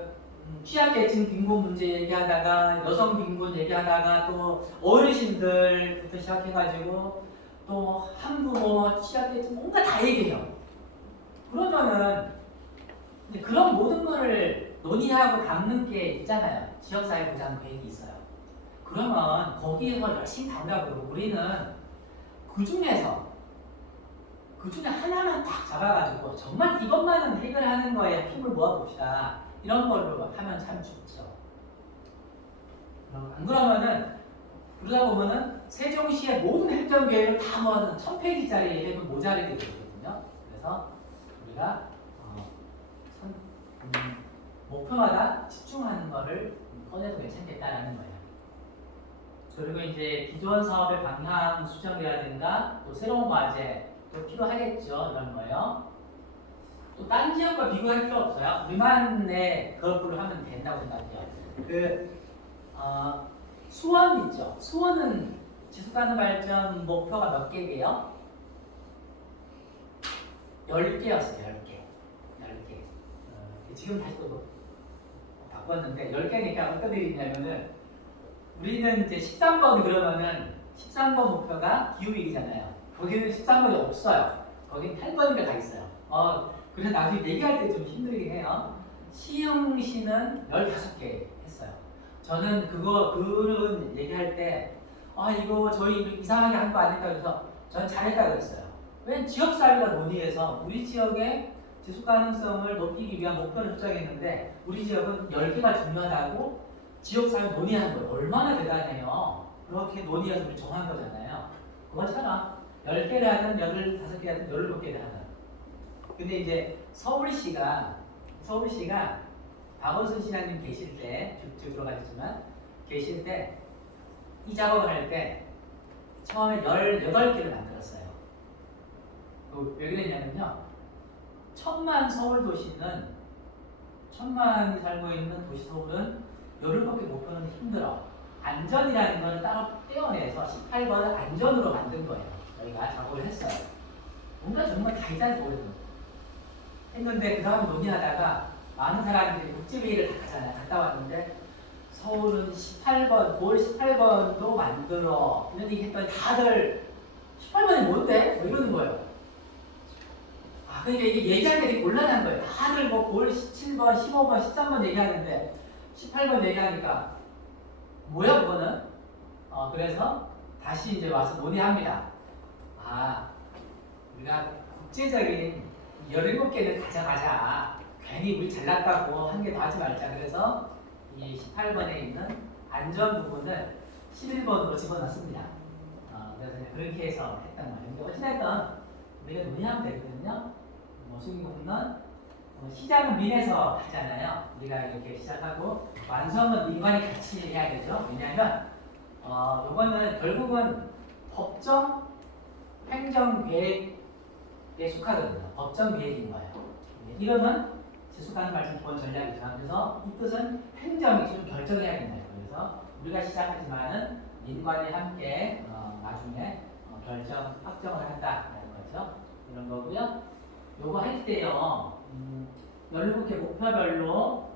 취약계층 빈곤 문제 얘기하다가 여성 빈곤 얘기하다가 또 어르신들부터 시작해가지고 또 한부모 취약계층 뭔가 다 얘기해요. 그러면은 이제 그런 모든 거를 논의하고 담는 게 있잖아요. 지역사회 보장 계획이 있어요. 그러면 거기에서 열심히 담으라고 그러고 우리는 그 중에 하나만 딱 잡아가지고 정말 이것만은 해결하는 거에 힘을 모아봅시다. 이런 걸로 하면 참 좋죠. 안 그러면은 그러다 보면은 세종시의 모든 행정계획을 다 모아서 1000페이지짜리 해도 모자르게 되거든요. 그래서 우리가 목표마다 집중하는 거를 꺼내도 괜찮겠다라는 거예요. 그리고 이제 기존 사업의 방향 수정이라든가 또 새로운 과제 또 필요하겠죠. 이런 거요. 또 딴 지역과 비교할 필요 없어요. 우리만의 그걸로 하면 된다고 생각해요. 수원 있죠. 수원은 지속가능 발전 목표가 몇 개예요? 10개였어요. 10개. 지금 다시 또 바꿨는데 10개니까 어떤 일이 있냐면은 우리는 이제 13번 그러면은 13번 목표가 기후위기잖아요. 거기는 13번이 없어요. 거긴 8번인가 다 있어요. 그래서 나중에 얘기할 때 좀 힘들긴 해요. 시흥시는 15개 했어요. 저는 그런 얘기할 때 이거 저희 이상하게 한 거 아닐까 그래서 저는 잘했다 그랬어요. 왜냐면 지역사회가 논의해서 우리 지역의 지속 가능성을 높이기 위한 목표를 설정했는데 우리 지역은 10개가 중요하다고 지역사회 논의하는 거예요. 얼마나 대단해요. 그렇게 논의해서 우리 정한 거잖아요. 그것처럼 10개를 하든 15개 하든 17개를 하든. 근데 이제 서울시가 박원순 시장님 계실 때 쭉 들어가셨지만 계실 때 이 작업을 할 때 처음에 18개를 만들었어요. 왜 그랬냐면요. 1000만 서울 도시는 1000만이 살고 있는 도시 서울은 17개 목표는 힘들어. 안전이라는 걸 따로 떼어내서 18번을 안전으로 만든 거예요. 저희가 작업을 했어요. 뭔가 정말 다 있다는 거거든요. 했는데 그 다음 논의하다가 많은 사람들이 국제회의를 다 가잖아요. 갔다 왔는데 서울은 18번, 9월 18번도 만들어. 이런 얘기 했더니 다들 18번이 뭔데? 뭐 이러는 거예요. 그러니까 이게 얘기할 때 되게 곤란한 거예요. 다들 9월 17번, 15번, 13번 얘기하는데 18번 얘기하니까 뭐야 그거는? 그래서 다시 이제 와서 논의합니다. 우리가 국제적인 17개를 가져가자. 괜히 우리 잘났다고 한 개 더 하지 말자. 그래서 이 18번에 있는 안전 부분을 11번으로 집어넣습니다. 그래서 그렇게 해서 했던 거예요. 어찌됐든 우리가 논의하면 되거든요. 수기공론 시작은 민에서 하잖아요. 우리가 이렇게 시작하고 완성은 민관이 같이 해야 되죠. 왜냐하면 이거는 결국은 법정 행정계획에 속하거든요. 법정계획인 거예요. 이름은 지속하는 말씀 기본 전략이죠. 그래서 이 뜻은 행정이 좀 결정해야 된다. 그래서 우리가 시작하지만은 민관이 함께 나중에 결정 확정을 한다라는 거죠. 이런 거고요. 요거 할 때요. 17개 목표별로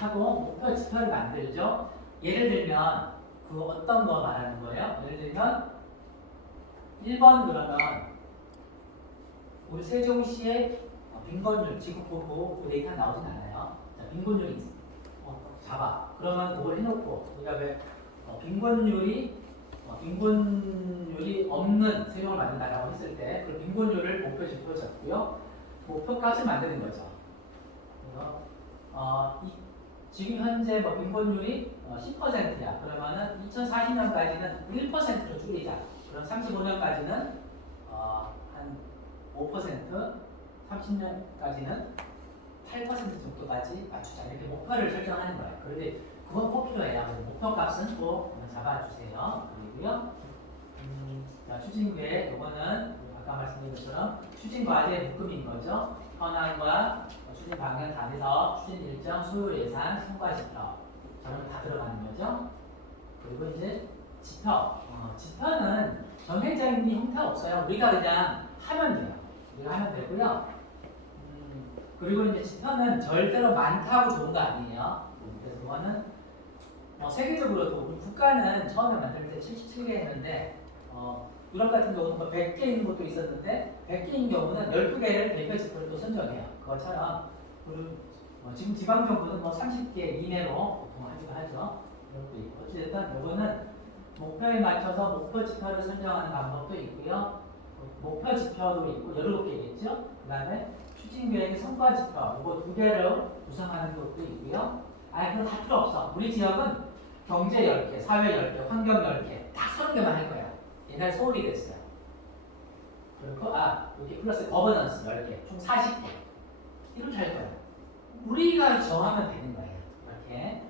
하고 목표 지표를 만들죠. 예를 들면 그 어떤 거 말하는 거예요? 예를 들면 1번 그러면 우리 세종시의 빈곤율 지금 보고 데이터 나오진 않아요. 자, 빈곤율이 잡아. 그러면 그걸 해놓고 우리가 왜 빈곤율이 없는 세종을 만든다라고 했을 때 그 빈곤율을 목표 지표로 잡고요. 목표값을 만드는 거죠. 그래서 지금 현재 빈곤율이 10%야. 그러면은 2040년까지는 1%로 줄이자. 그럼 35년까지는 한 5%, 30년까지는 8% 정도까지 맞추자. 이렇게 목표를 설정하는 거예요. 그런데 그건 꼭 필요해요. 그래서 목표값은 꼭 잡아주세요. 그리고요. 자, 추진계획, 이거는 아까 말씀드린 것처럼 추진과제 묶음인 거죠. 현황과 추진 방향 단에서 추진 일정, 소요 예산, 성과 지표. 저런 다 들어가는 거죠. 그리고 이제 지표. 지표는 정해진 형태가 없어요. 우리가 그냥 하면 돼요. 우리가 하면 되고요. 그리고 이제 지표는 절대로 많다고 좋은 거 아니에요. 그래서 그거는 세계적으로도 우리 국가는 처음에 만들 때 77개였는데 유럽 같은 경우는 100개 있는 것도 있었는데 100개인 경우는 12개를 대표 지표를 또 선정해요. 그것처럼 그리고 지금 지방정부는 30개 이내로 보통 하기도 하죠. 이것도 있고 어찌됐든 이거는 목표에 맞춰서 목표 지표를 설정하는 방법도 있고요. 목표 지표도 있고 17개겠죠. 그 다음에 추진계획의 성과 지표 이거 2개로 구성하는 것도 있고요. 그거 다 필요 없어. 우리 지역은 경제 10개, 사회 10개, 환경 10개 딱 30개만 할 거야. 옛날에 서울이 됐어요. 그리고 여기 플러스 거버넌스 10개, 총 40개 이렇게 할 거야. 우리가 정하면 되는 거예요. 이렇게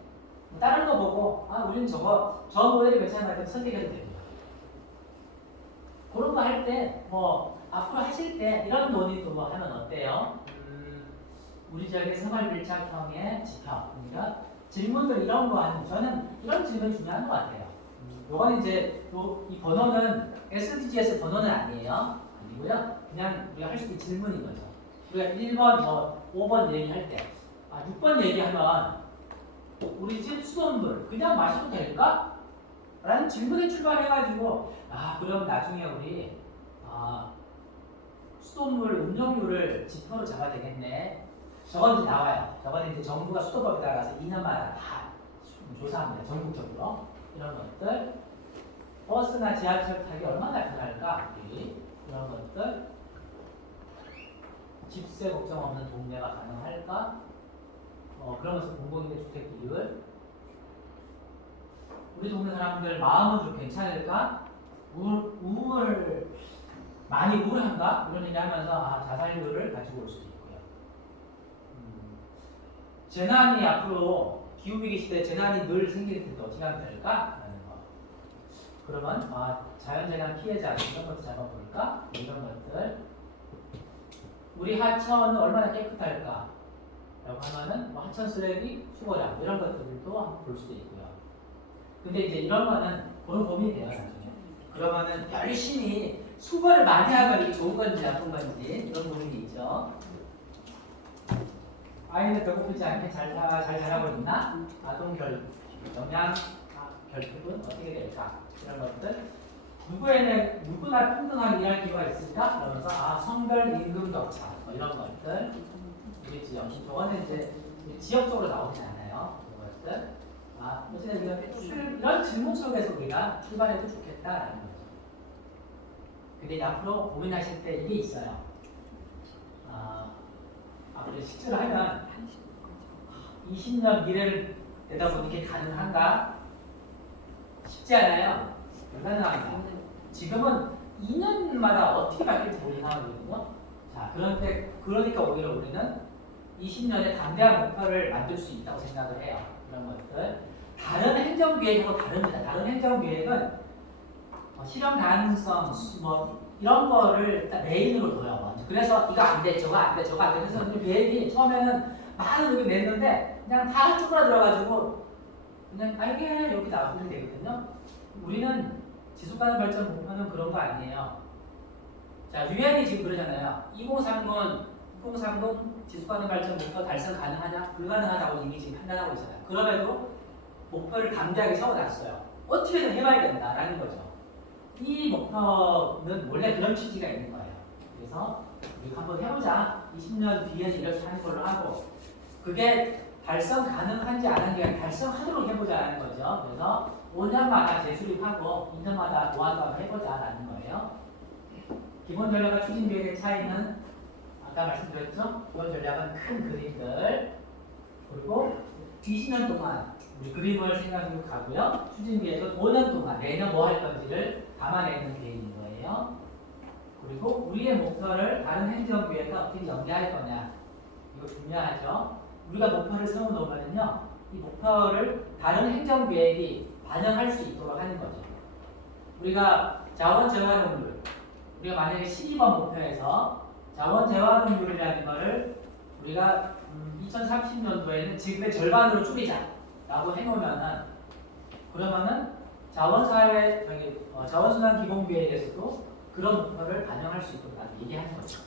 다른 거 보고 우리는 저 모델이 괜찮은 것 같으면 선택해도 되는 거야. 그런 거 할 때 앞으로 하실 때 이런 논의도 하면 어때요? 우리 지역의 생활밀착형의 지표. 그러니까 질문들 이런 거 하는 저는 이런 질문이 중요한 것 같아요. 요건 이제 이 번호는 SDGs 번호는 아니에요. 아니고요. 그냥 우리가 할 수 있는 질문인 거죠. 우리가 1번, 5번 얘기할 때 6번 얘기하면 우리 집 수돗물 그냥 마셔도 될까? 라는 질문에 출발해가지고 그럼 나중에 우리 수돗물 운영률을 지표로 잡아야 되겠네. 저건 이제 나와요. 저건 이제 정부가 수도법에 따라서 2년마다 다 조사합니다. 전국적으로. 이런 것들. 버스나 지하철 타기 얼마나 편할까? 이런 것들. 집세 걱정 없는 동네가 가능할까? 그러면서 공공임대 주택 비율. 우리 동네 사람들 마음은 좀 괜찮을까? 많이 우울한가? 이런 얘기 하면서 자살률을 가지고 올 수도 있고요. 재난이 앞으로 기후위기 시대에 재난이 늘 생길 텐데 어떻게 하면 될까? 라는 거. 그러면 자연재난 피해자 이런 것도 잡아볼까? 이런 것들. 우리 하천은 얼마나 깨끗할까? 라고 하면은 하천 쓰레기 수거량 이런 것들도 한번 볼 수도 있고요. 근데 이제 이런 거는 그런 고민이 돼요. 나중에. 그러면은 열심히 수거를 많이 하면 이게 좋은 건지 나쁜 건지 이런 고민이 있죠. 아이는 배고프지 않게 잘 자라고 있나? 아동 영양 결핍은 어떻게 될까? 이런 것들. 누구나 평등하게 일할 기회가 있을까? 그러면서 성별 임금 격차 이런 것들. 우리 지역. 저거는 이제 지역적으로 나오진 않아요. 이런 것들. 어쨌든 이런 질문 속에서 우리가 출발해도 좋겠다라는 거죠. 근데 앞으로 고민하실 때 이게 있어요. 앞으로 실제로 하면 20년 미래를 내다보는 게 가능한가? 쉽지 않아요. 불가능합니다. 지금은 2년마다 어떻게 바뀔지 모르는 상황이거든요. 자, 그러니까 오히려 우리는 20년에 담대한 목표를 만들 수 있다고 생각을 해요. 이런 것들. 다른 행정계획하고 다릅니다. 다른 행정계획은 실현 가능성, 이런 거를 딱 메인으로 둬요. 먼저. 그래서 이거 안 돼, 저거 안 돼, 저거 안 돼. 그래서 계획이 처음에는 많은 의견 냈는데 그냥 다 쭈그라들어가지고 그냥 이게 여기 나오면 되거든요. 우리는 지속가능 발전 목표는 그런 거 아니에요. 자, 유엔이 지금 그러잖아요. 2030 지속가능 발전 목표 달성 가능하냐? 불가능하다고 이미 지금 판단하고 있잖아요. 그럼에도 목표를 담대하게 세워놨어요. 어떻게든 해봐야 된다라는 거죠. 이 목표는 원래 그런 취지가 있는 거예요. 그래서 우리가 한번 해보자. 20년 뒤에는 이렇게 하는 걸로 하고 그게 달성 가능한지 안 한지 달성하도록 해보자라는 거죠. 그래서 5년마다 재수립하고 2년마다 보완도 해보자라는 거예요. 기본 전략과 추진 계획의 차이는 아까 말씀드렸죠? 기본 전략은 큰 그림들 그리고 20년 동안 우리 그림을 생각하고 가고요. 추진 계획은 5년 동안 내년 뭐 할 건지를 담아내는 계획인 거예요. 그리고 우리의 목표를 다른 행정 계획과 어떻게 연계할 거냐 이거 중요하죠. 우리가 목표를 세워놓으면요, 이 목표를 다른 행정 계획이 반영할 수 있도록 하는 거죠. 우리가 자원 재활용률, 우리가 만약에 12번 목표에서 자원 재활용률이라는 거를 우리가 2030년도에는 지금의 절반으로 줄이자라고 해놓으면은 그러면은 자원사회 자원순환 기본계획에서도 그런 목표를 반영할 수 있도록 얘기하는 거죠.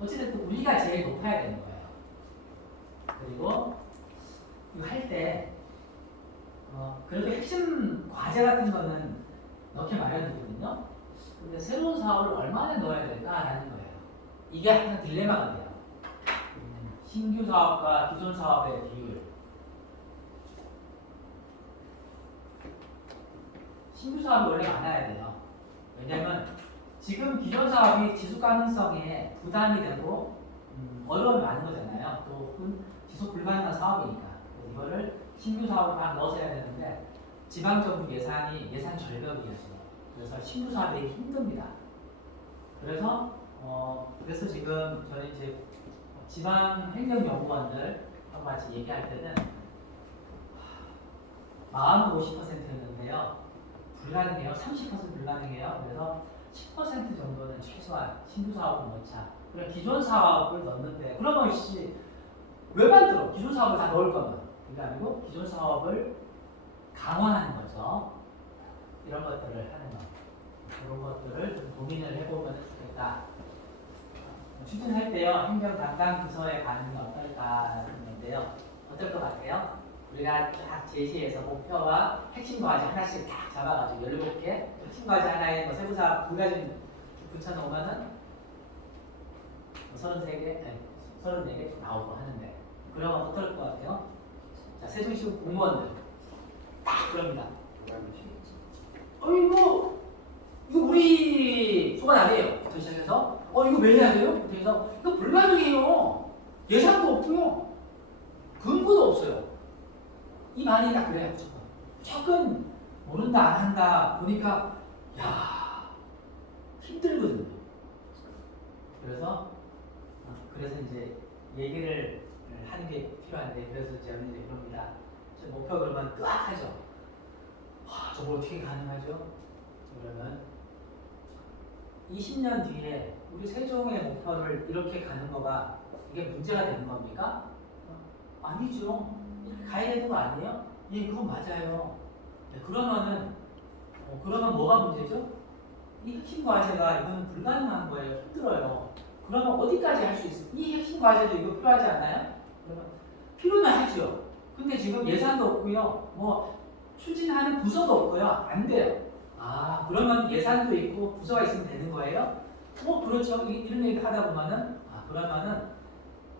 어쨌든 우리가 제일 높아야 되는 거예요. 그리고 이거 할 때 그렇게 핵심 과제 같은 거는 넣게 마련이거든요. 근데 새로운 사업을 얼마나 넣어야 될까라는 거예요. 이게 항상 딜레마가 돼요. 신규 사업과 기존 사업의 비율. 신규 사업이 원래 많아야 돼요. 왜냐면 지금 기존 사업이 지속 가능성에 부담이 되고 어려움이 많은 거잖아요. 또 지속 불가능한 사업이니까. 그래서 이거를 신규 사업을 막 넣어서 해야 되는데 지방정부 예산 절벽이었어요. 그래서 신규 사업이 되게 힘듭니다. 그래서 지금 저희 이제 지방 행정연구원들 하고 같이 얘기할 때는 마음은 50%였는데요. 불가능해요. 30% 불가능해요. 그래서 10% 정도는 최소한 신규 사업을 넣자. 그래 기존 사업을 넣는데 그러면 왜 만들어? 기존 사업을 다 넣을 거면 그게 아니고 기존 사업을 강화하는 거죠. 이런 것들을 하는 거. 그런 것들을 좀 고민을 해보면 좋겠다. 추진할 때요, 행정 담당 부서의 반응이 어떨까라는 건데요. 어떨 것 같아요? 우리가 쫙 제시해서 목표와 핵심 과제 하나씩 딱 잡아가지고 17개, 핵심 과제 하나에 뭐 세부사 2가지 붙여놓으면은 33개, 34개 나오고 하는데, 그러면 어떨 것 같아요? 자, 세종시 공무원들 딱 그럽니다. 이거 우리 소관 안 해요. 부터 시작해서 이거 왜 해야 돼요? 그래서 이거 불가능해요. 예산도 없고요. 근거도 없어요. 이 반응이 딱 그래요. 조금 모른다 안 한다 보니까 힘들거든요. 그래서 이제 얘기를 하는 게 필요한데 그래서 저는 이제 그럽니다. 저 목표 그러면 끄악하죠. 저거 어떻게 가능하죠? 그러면 20년 뒤에 우리 세종의 목표를 이렇게 가는 거가 이게 문제가 되는 겁니까? 아니죠. 이렇게 가야 되는 거 아니에요? 예, 그건 맞아요. 네, 그러면 뭐가 문제죠? 이 핵심 과제가 이건 불가능한 거예요. 힘들어요. 그러면 어디까지 할 수 있어요? 이 핵심 과제도 이거 필요하지 않나요? 그러면 필요는 하죠. 근데 지금 예산도 없고요. 뭐 추진하는 부서도 없고요. 안 돼요. 그러면 예산도 있고 부서가 있으면 되는 거예요? 그렇죠. 이런 얘기 하다 보면은 그러면은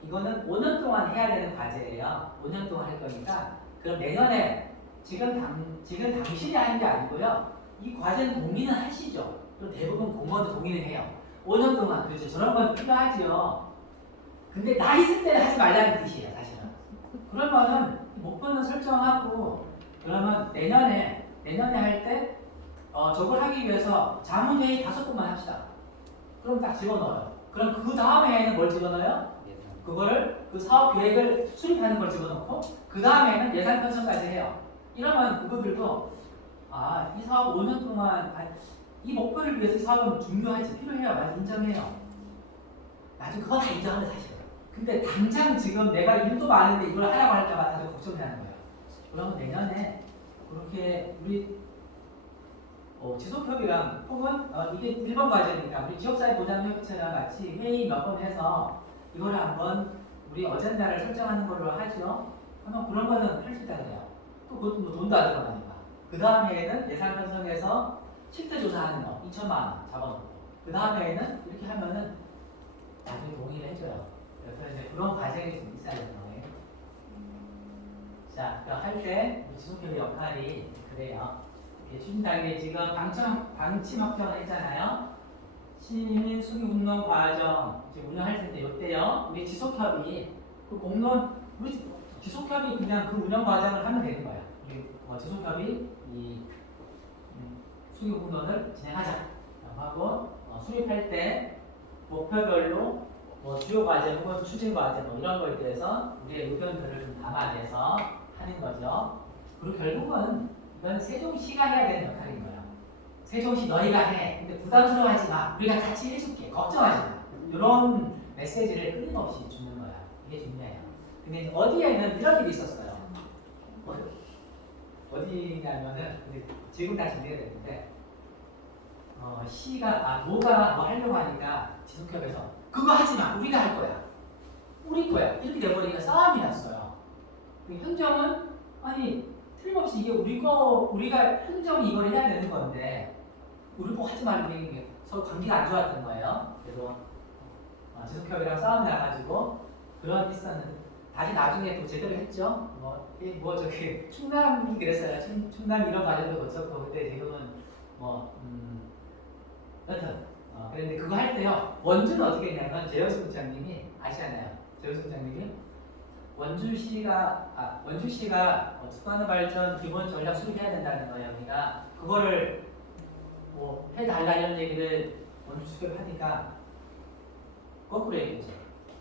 이거는 5년 동안 해야 되는 과제예요. 5년 동안 할 거니까 그럼 내년에 지금 당신이 하는 게 아니고요. 이 과제는 동의는 하시죠. 그럼 대부분 공무원도 동의를 해요. 5년 동안 그렇죠. 저런 건 필요하죠. 근데 나 있을 때는 하지 말라는 뜻이에요, 사실은. 그러면은 목표는 설정하고 그러면 내년에 할 때 저걸 하기 위해서 자문회의 5번만 합시다. 그럼 딱 집어넣어요. 그럼 그 다음 해에는 뭘 집어넣어요? 그거를 그 사업 계획을 수립하는 걸 집어넣고 그 다음에는 예산 편성까지 해요. 이러면 그거들도 이 사업 5년 동안 이 목표를 위해서 사업은 중요하지, 필요해요. 많이 인정해요. 나중에 그거 다 인정하는 사실이에요. 근데 당장 지금 내가 일도 많은데 이걸 하라고 할까봐 다들 걱정하는 거예요. 그러면 내년에 그렇게 우리 지속협의랑 혹은 이게 1번 과제니까 우리 지역사회 보장협의체랑 같이 회의 몇 번 해서 이거를 한번 우리 어젠다를 설정하는 걸로 하죠. 그러면 그런 거는 할 수 있다 그래요. 또 그것도 뭐 돈도 안 들어가니까. 그 다음 해에는 예산 편성해서 실태 조사하는 거 2천만 원 잡아놓고 그 다음 해에는 이렇게 하면은 나중에 동의를 해줘요. 그래서 이제 그런 과정이 좀 있어야 되는 거예요. 자, 할 때 지속협의 역할이 그래요. 추진 단계 지금 방침 확정을 했잖아요. 시민 수기 공론 과정 이제 운영할 텐데 이때요. 우리 지속협의 그 공론 우리 지속협의 그냥 그 운영 과정을 하면 되는 거야. 우리 지속협의 이 수기 공론을 진행하자 하고 수립할 때 목표별로 주요 과제 혹은 추진 과제 이런 거에 대해서 우리의 의견들을 좀 담아내서 하는 거죠. 그리고 결국은 이건 세종시가 해야 되는 역할인 거야. 세종시 너희가 해. 근데 부담스러워하지 마. 우리가 같이 해줄게. 걱정하지 마. 이런 메시지를 끊임없이 주는 거야. 이게 중요해요. 근데 어디에는 이런 일이 있었어요. 어디냐면은 지금 다 준비가 됐는데 시가 뭐가 뭐 하려고 하니까 지속협에서 그거 하지 마. 우리가 할 거야. 우리 거야. 이렇게 돼버리니까 싸움이 났어요. 행정은 아니 틀림없이 이게 우리가 행정이 이걸 해야 되는 건데 우리 뭐 하지 말고 이게 서로 관계가 안 좋았던 거예요. 그래서 지속협이랑 싸움이 나가지고 그런 있었는데 다시 나중에 또 제대로 했죠. 저기 충남이 그랬어요. 충남 이런 과정도 거쳤고 그때 지금은 여튼 그런데 그거 할 때요. 원주는 어떻게 했냐면 재현수 부장님이 아시잖아요. 재현수 부장님이 원주시가 수도권 발전 기본 전략 수립해야 된다는 거예요. 그러니까 그거를 뭐 해달라 이런 얘기를 원주시가 하니까 거꾸로 얘기했죠.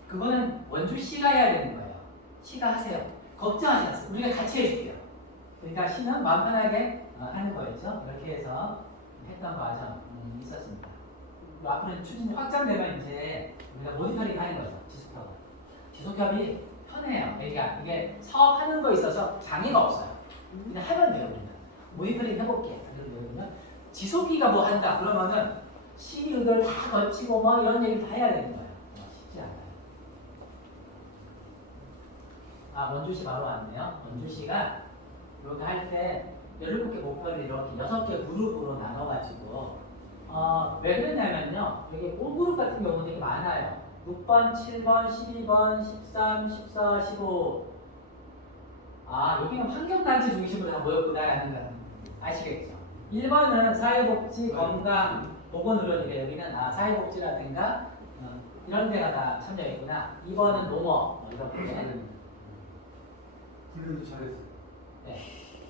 그거는 원주시가 해야 되는 거예요. 시가 하세요. 걱정하지 마세요. 우리가 같이 해줄게요. 그러니까 시는 마음 편하게 하는 거였죠. 이렇게 해서 했던 과정 있었습니다. 앞으로 추진이 확장되면 이제 우리가 모니터링 하는 거죠. 지속협이 편해요. 그러니까 이게 사업하는 거에 있어서 장애가 없어요. 그냥 하면 돼요. 우리는 모니터링 해볼게. 그러면 지속기가 뭐 한다 그러면은 시비 의견을 다 거치고 뭐 이런 얘기 다 해야 되는 거예요. 쉽지 않아요. 원주시 바로 왔네요. 원주시가 이렇게 할 때 17개 목표를 이렇게 6개 그룹으로 나눠가지고 왜 그랬냐면요. 여기 5그룹 같은 경우는 되게 많아요. 6번, 7번, 12번, 13, 14, 15 여기는 환경단체 중심으로 다 모였구나라는 거 아시겠죠? 1번은 사회복지, 건강, 보건의료니까 여기는 사회복지라든가 이런 데가 다 참여했구나. 2번은 농업 이렇게 분류도 잘했어요. 네.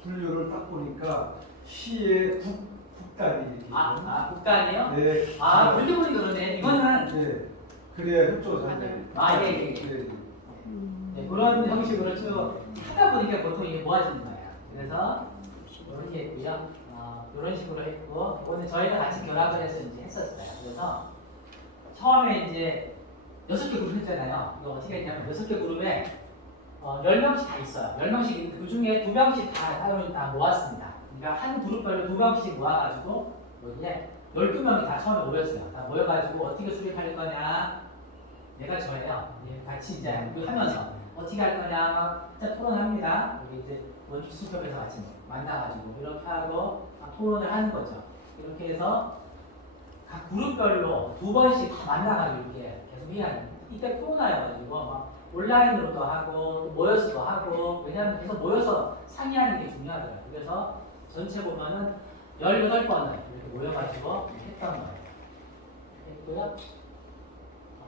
분류를 딱 보니까 시의 국단이 이렇게. 국단이요? 네. 그렇게 보니까 그러네. 이거는 네. 그래야 협조가 잘 돼요. 예. 네, 그런 형식으로 쭉 하다 보니까 보통 이게 모아지는 거예요. 그래서 이렇게 했고요. 이런 식으로 했고, 오늘 저희가 같이 결합을 해서 이제 했었어요. 그래서 처음에 이제 6개 그룹 했잖아요. 이거 어떻게 했냐면 6개 그룹에 10명씩 다 있어요. 10명씩 그 중에 2명씩 다 모았습니다. 그러니까 한 그룹별로 2명씩 모아가지고 여기에 12명이 다 처음에 모였어요. 다 모여가지고 어떻게 수립할 거냐. 내가 저예요. 같이 이제 하면서 어떻게 할 거냐 막 토론합니다. 여기 이제 원주 수협에서 같이 만나가지고 이렇게 하고 토론을 하는 거죠. 이렇게 해서 각 그룹별로 2번씩 다 만나가지고 이렇게 계속 해야 돼요. 이때 코로나여가지고 막 온라인으로도 하고 또 모여서도 하고 왜냐하면 계속 모여서 상의하는 게 중요하더라고요. 그래서 전체 보면은 18번을 이렇게 모여가지고 했던 거예요. 했고요.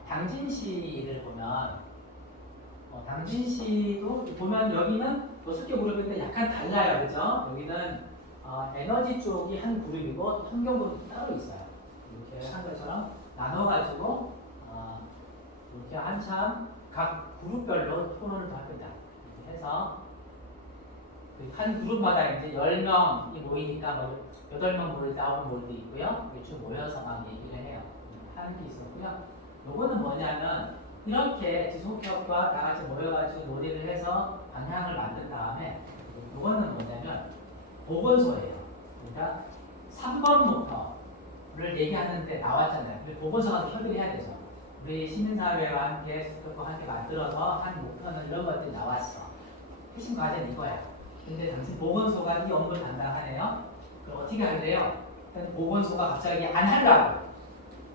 당진시를 보면 당진시도 보면 여기는 6개 그룹인데 약간 달라요. 그죠? 여기는 에너지 쪽이 한 그룹이고 환경 그룹이 따로 있어요. 이렇게 한 것처럼 나눠가지고 이렇게 한참 각 그룹별로 토론을 할 겁니다. 해서 한 그룹마다 이제 10명이 모이니까 뭐 8명 모일 때 9명 모일 때 있고요. 쭉 모여서 막 얘기를 해요. 하는 게 있었고요. 요거는 뭐냐면 이렇게 지속협과 다 같이 모여가지고 논의를 해서 방향을 만든 다음에 요거는 뭐냐면 보건소예요. 그러니까 3번 목표를 얘기하는데 나왔잖아요. 근데 보건소가 협의를 해야 되죠. 우리 시민사회와 함께 수도과 함께 만들어서 한 목표는 이런 것들이 나왔어. 핵심 과제는 이거야. 근데 당신 보건소가 이 업무를 담당하네요. 그럼 어떻게 하래요? 보건소가 갑자기 안 하려고.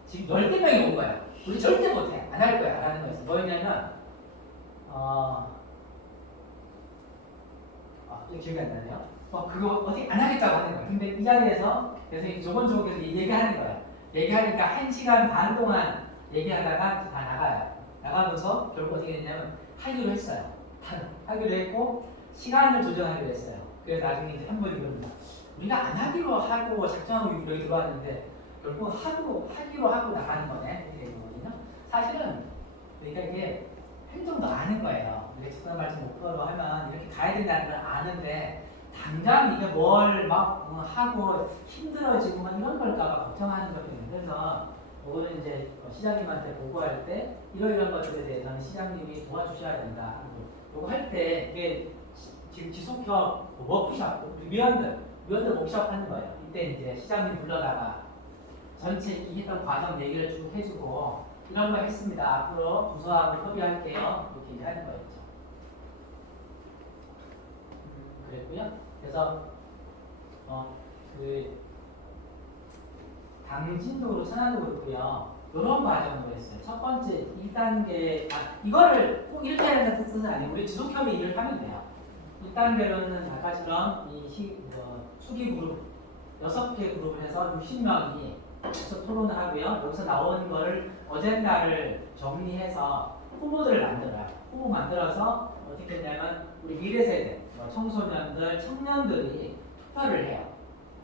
지금 10명이 온 거야. 우리 절대 못해. 안 할 거야. 라는 거였어. 뭐였냐면, 이거 기억이 안 나네요. 그거 어떻게 안 하겠다고 하는 거야. 근데 이 자리에서 그래서 조곤조곤해서 얘기하는 거야. 얘기하니까 1시간 반 동안 얘기하다가 다 나가요. 나가면서 결국 어떻게 됐냐면 하기로 했어요. 하기로 했고 시간을 조정하기로 했어요. 그래서 나중에 이제 한 번 이겁니다. 우리가 안 하기로 하고 작정하고 여기 들어왔는데 결국 하기로 하고 나가는 거네. 이렇게 되거든요. 사실은 그러니까 이게 행동도 아는 거예요. 우리가 직관 말씀 목표로 하면 이렇게 가야 된다는 걸 아는데 당장 이게 뭘 막 하고 힘들어지고 막 이런 걸까봐 걱정하는 거거든요. 그래서 그거는 이제 시장님한테 보고할 때 이런 것들에 대해서는 시장님이 도와주셔야 된다. 이거 할 때 이게 지금 지속형 워크숍, 위원들 워크숍 하는 거예요. 이때 이제 시장님 불러다가 전체 이 했던 과정 얘기를 쭉 해주고 이런 거 했습니다. 앞으로 부서하고 협의할게요. 이렇게 이제 하는 거였죠. 그랬고요. 그래서 그 당진도로 천안도 그렇고요. 이런 과정으로 했어요. 첫 번째 1단계 이거를 꼭 이렇게 해야 된다는 뜻은 아니에요. 우리 지속협의 일을 하면 돼요. 1단계로는 아까처럼 수기 그룹 6개 그룹을 해서 60명이 여기서 토론을 하고요. 여기서 나온 거를 어젠다를 정리해서 후보들을 만들어요. 후보 만들어서 어떻게 했냐면 우리 미래 세대, 청소년들, 청년들이 투표를 해요.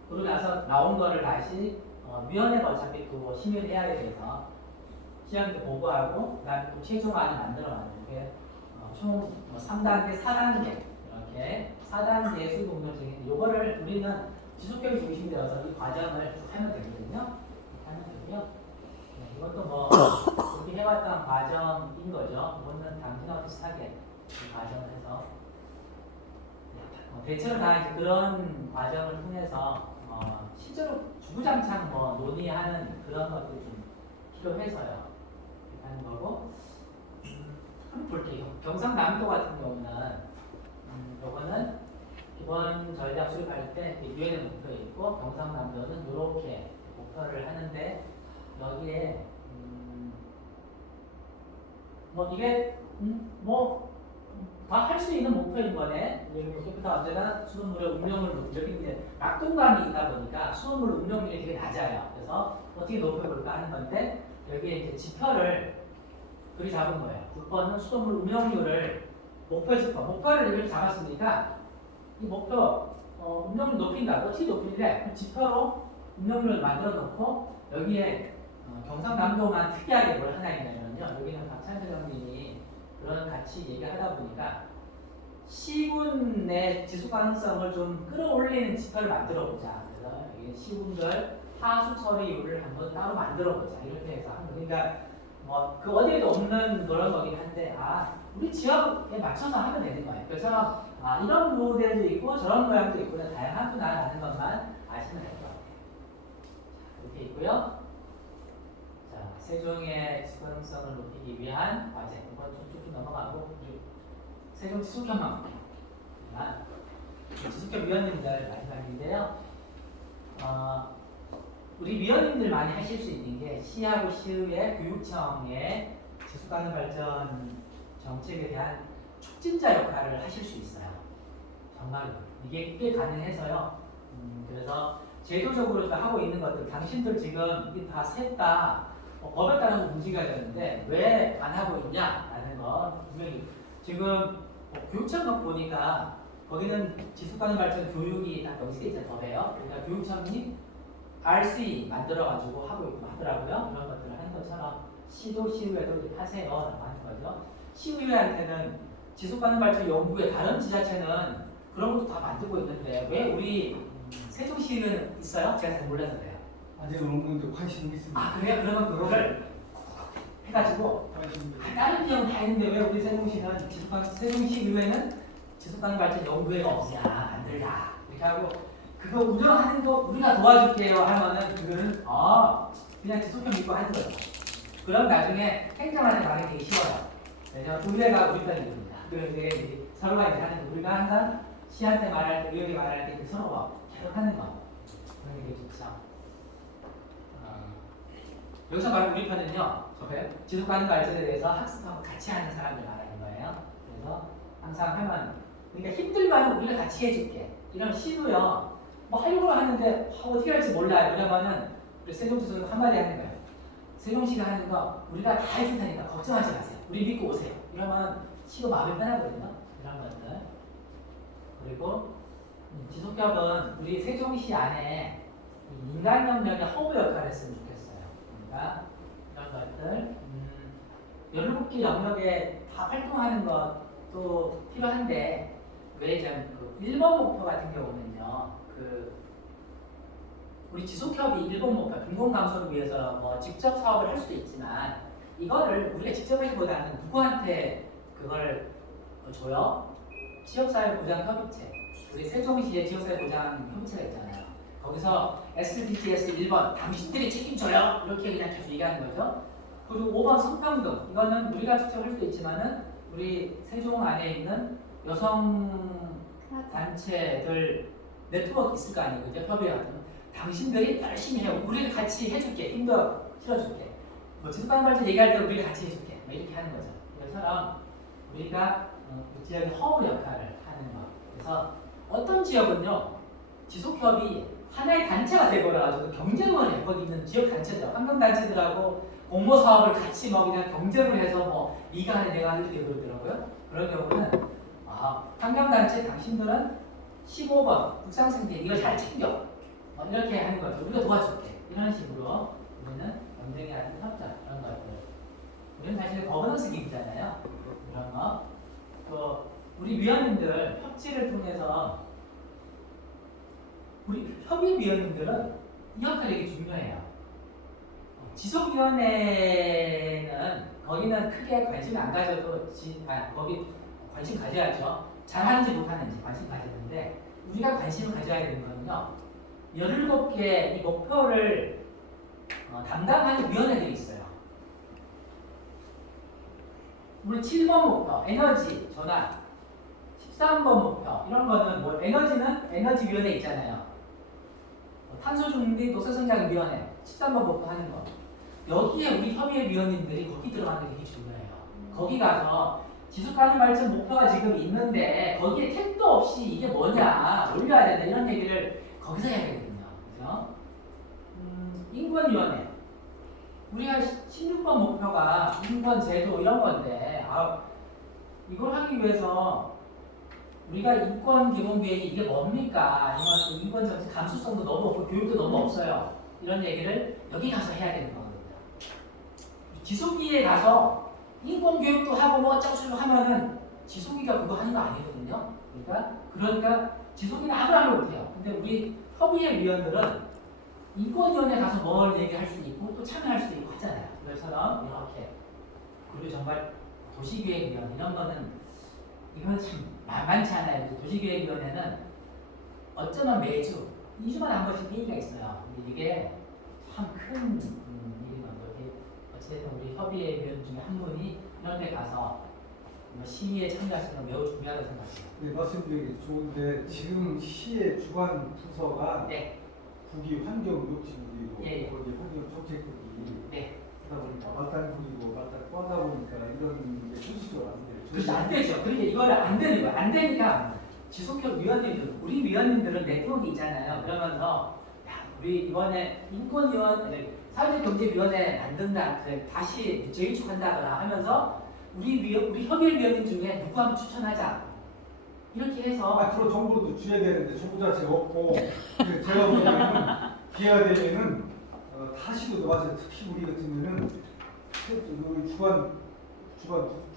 그러고 나서 나온 거를 다시 위원회가 어차피 그 심의를 해야 돼서 시장님께 보고하고 그다음에 또 최종안을 만들어가는 게 총 3단계, 4단계 이렇게 4단계 수급 공정적인 요거를 우리는 지속협의 중심이 되어서 이 과정을 쭉 하면 되거든요. 하면 되고요. 이것도 뭐 우리 해왔던 과정인 거죠. 이거는 당신하고 비슷하게 이 과정을 해서 대체로 다 이제 그런 과정을 통해서 실제로 주구장창 논의하는 그런 것들이 좀 필요해서요. 이렇게 하는 거고 한번 볼게요. 경상남도 같은 경우는 요거는 기본 전략 수립할 때 유엔의 목표 있고 경상남도는 이렇게 목표를 하는데 여기에 이게 다 할 수 있는 목표인 거네. 목표부터 언제나 수돗물의 음용을 여기 이제 낙동강이 있다 보니까 수돗물 음용률이 되게 낮아요. 그래서 어떻게 높여볼까 하는 건데 여기에 이제 지표를 그리 잡은 거예요. 9번은 수돗물 음용률을 목표 지표, 목표를 이렇게 잡았으니까 이 목표 음용률 높인다고 어떻게 높이는데 지표로 음용률을 만들어 놓고 여기에 경상남도만 특이하게 뭘 하나 있냐면요. 여기는 박찬수 장님이 그런 같이 얘기하다 보니까 시군의 지속 가능성을 좀 끌어올리는 지표를 만들어 보자. 그래서 여기 시군별 하수 처리율을 한번 따로 만들어 보자. 이렇게 해서 한 거. 그러니까 그 어디에도 없는 그런 거긴 한데 우리 지역에 맞춰서 하면 되는 거예요. 그래서 이런 모델도 있고 저런 모양도 있고 다양하구나라는 것만 아시면 될 것 같아요. 이렇게 있고요. 자, 세종의 지속 가능성을 높이기 위한 과제. 이건 좀 넘어가고 세종 지속협만 지속협 위원님들 마지막인데요. 우리 위원님들 많이 하실 수 있는 게 시하고 시의회 교육청의 지속가능 발전 정책에 대한 촉진자 역할을 하실 수 있어요. 정말로 이게 꽤 가능해서요. 그래서 제도적으로 하고 있는 것들 당신들 지금 이게 다 셋 다 법에 따라서 움직여야 되는데 왜 안 하고 있냐라는 거 분명히 지금 교육청 보니까 거기는 지속가능 발전 교육이 다 명시돼 있잖아요. 법에요. 그러니까 교육청이 RC 만들어가지고 하고 있고 하더라고요. 그런 것들을 하는 것처럼 시도 시의회도 이렇게 하세요 라고 하는 거죠. 시의회한테는 지속가능 발전 연구에 다른 지자체는 그런 것도 다 만들고 있는데 왜 우리 세종시는 있어요? 제가 잘 몰라서 그래요. 아직은 없는데 관심 있습니다. 아 그래요? 그러면 그거를 해가지고 관심 다른 지역은 다 있는데 왜 우리 세종시는 세종시 의회는 지속가능 발전 연구회가 없냐 만들자 이렇게 하고 그거 운영하는 거 우리가 도와줄게요 하면은 그거는 그냥 지속형 믿고 하는 거예요. 그럼 나중에 행정하는 말이 되게 쉬워요. 그래서 의회가 우리 편이 됩니다. 그래서 서로가 이제 하는 거 우리가 항상 시한테 말할 때 의회에 말할 때 서로가 계속 하는 거 그런 게 되게 좋죠. 여기서 말하는 우리 편은요, 지속가능 발전에 대해서 학습하고 같이 하는 사람들 말하는 거예요. 그래서 항상 하면, 그러니까 힘들면 우리가 같이 해줄게. 이런 시도요, 뭐 하려고 하는데 어떻게 할지 몰라요. 이러면은 우리 세종시에서 한마디 하는 거예요. 세종시가 하는 거 우리가 다 해줄 테니까 걱정하지 마세요. 우리 믿고 오세요. 이러면 시도 마음이 편하거든요. 이런 것들. 그리고 지속협은 우리 세종시 안에 인간혁명의 허브 역할을 했으면 좋겠어요. 그러니까 이런 것들 17개 영역에 다 활동하는 것도 필요한데 왜 그 일본 목표 같은 경우는요. 우리 지속협이 일본 목표 빈곤 감소를 위해서 뭐 직접 사업을 할 수도 있지만 이거를 우리가 직접 하기보다는 누구한테 그걸 줘요? 지역사회보장협의체. 우리 세종시에 지역사회보장협의체가 있잖아요. 거기서 SDGs 1번 당신들이 책임져요 이렇게 그냥 계속 얘기하는 거죠. 그리고 5번 성평등 이거는 우리가 직접 할 수도 있지만은 우리 세종 안에 있는 여성 단체들 네트워크 있을 거 아니에요, 그죠? 협의회 같은 거. 당신들이 열심히 해요. 우리가 같이 해줄게. 힘도 실어줄게. 뭐 지속가능 발전 얘기할 때 우리가 같이 해줄게. 뭐 이렇게 하는 거죠. 이것처럼 우리가 그 지역의 허브 역할을 하는 거. 그래서 어떤 지역은요 지속협이 하나의 단체가 되버려가지고 경쟁을 해. 거기 있는 지역 단체들, 환경 단체들하고 공모 사업을 같이 뭐 그냥 경쟁을 해서 뭐 네가 하네 내가 하네 이렇게 그러더라고요. 그런 경우는 환경 단체 당신들은 15번 국상생태 이거 잘 챙겨. 이렇게 하는 거죠. 우리가 도와줄게. 이런 식으로 우리는 경쟁이 아닌 협작 이런 것들. 우리는 사실 거버넌스 기구잖아요. 이런 거. 또 우리 위원님들 협치를 통해서 우리 협의위원님들은 이 역할이 되게 중요해요. 지속위원회는 거기는 크게 관심 안 가져도 거기 관심 가져야죠. 잘하는지 못하는지 관심 가지는데 우리가 관심을 가져야 되는 거는요. 17개 이 목표를 담당하는 위원회들이 있어요. 우리 7번 목표 에너지 전환 13번 목표 이런 거는 뭐 에너지는 에너지위원회 있잖아요. 탄소중립 녹색성장위원회 13번 목표 하는 거 여기에 우리 협의회 위원님들이 거기 들어가는 게 되게 중요해요. 거기 가서 지속가능 발전 목표가 지금 있는데 거기에 택도 없이 이게 뭐냐 올려야 된다 이런 얘기를 거기서 해야 되거든요. 그죠? 인권위원회 우리가 16번 목표가 인권 제도 이런 건데 이걸 하기 위해서 우리가 인권 기본 계획이 이게 뭡니까? 아니면 인권 정책 감수성도 너무 없고 교육도 너무 없어요. 이런 얘기를 여기 가서 해야 되는 거거든요. 지속기에 가서 인권 교육도 하고 뭐 어쩌고저쩌고 하면은 지속기가 그거 하는 거 아니거든요. 그러니까 지속기는 아무나 못해요. 근데 우리 협의회 위원들은 인권위원회 가서 뭘 얘기할 수도 있고 또 참여할 수도 있고 하잖아요. 그것처럼 이렇게 그리고 정말 도시계획위원 이런 거는 이건 참 만만치 않아요. 도시계획위원회는 어쩌면 매주 2주마다 한 번씩 회의가 있어요. 근데 이게 참 큰 일이거든요. 어쨌든 우리 협의회 위원 중에 한 분이 이런 데 가서 시위에 참여하시는 건 매우 중요하다고 생각해요. 네, 말씀드리기 좋은데 지금 시의 주관 부서가 네. 국이 환경욕진국이고 예. 거기 환경정책국이 네. 그러다 보니까 말단국이고 말단 꽈다 보니까 이런 게 현실적으로 안 돼요. 그렇지 안 되죠. 그러니까 이거를 안 되는 거야. 안 되니까 지속협 위원님들, 우리 위원님들은 네트워크 있잖아요. 그러면서 야, 우리 이번에 인권위원, 사회경제위원회 만든다, 그래, 다시 재구축한다거나 하면서 우리 협의회 위원님 중에 누구 한번 추천하자. 이렇게 해서 앞으로 정부도 줘야 되는데 정부 자체가 없고 제가 보기에는 기회가 되면은 타시도 마찬가지 특히 우리 같으면은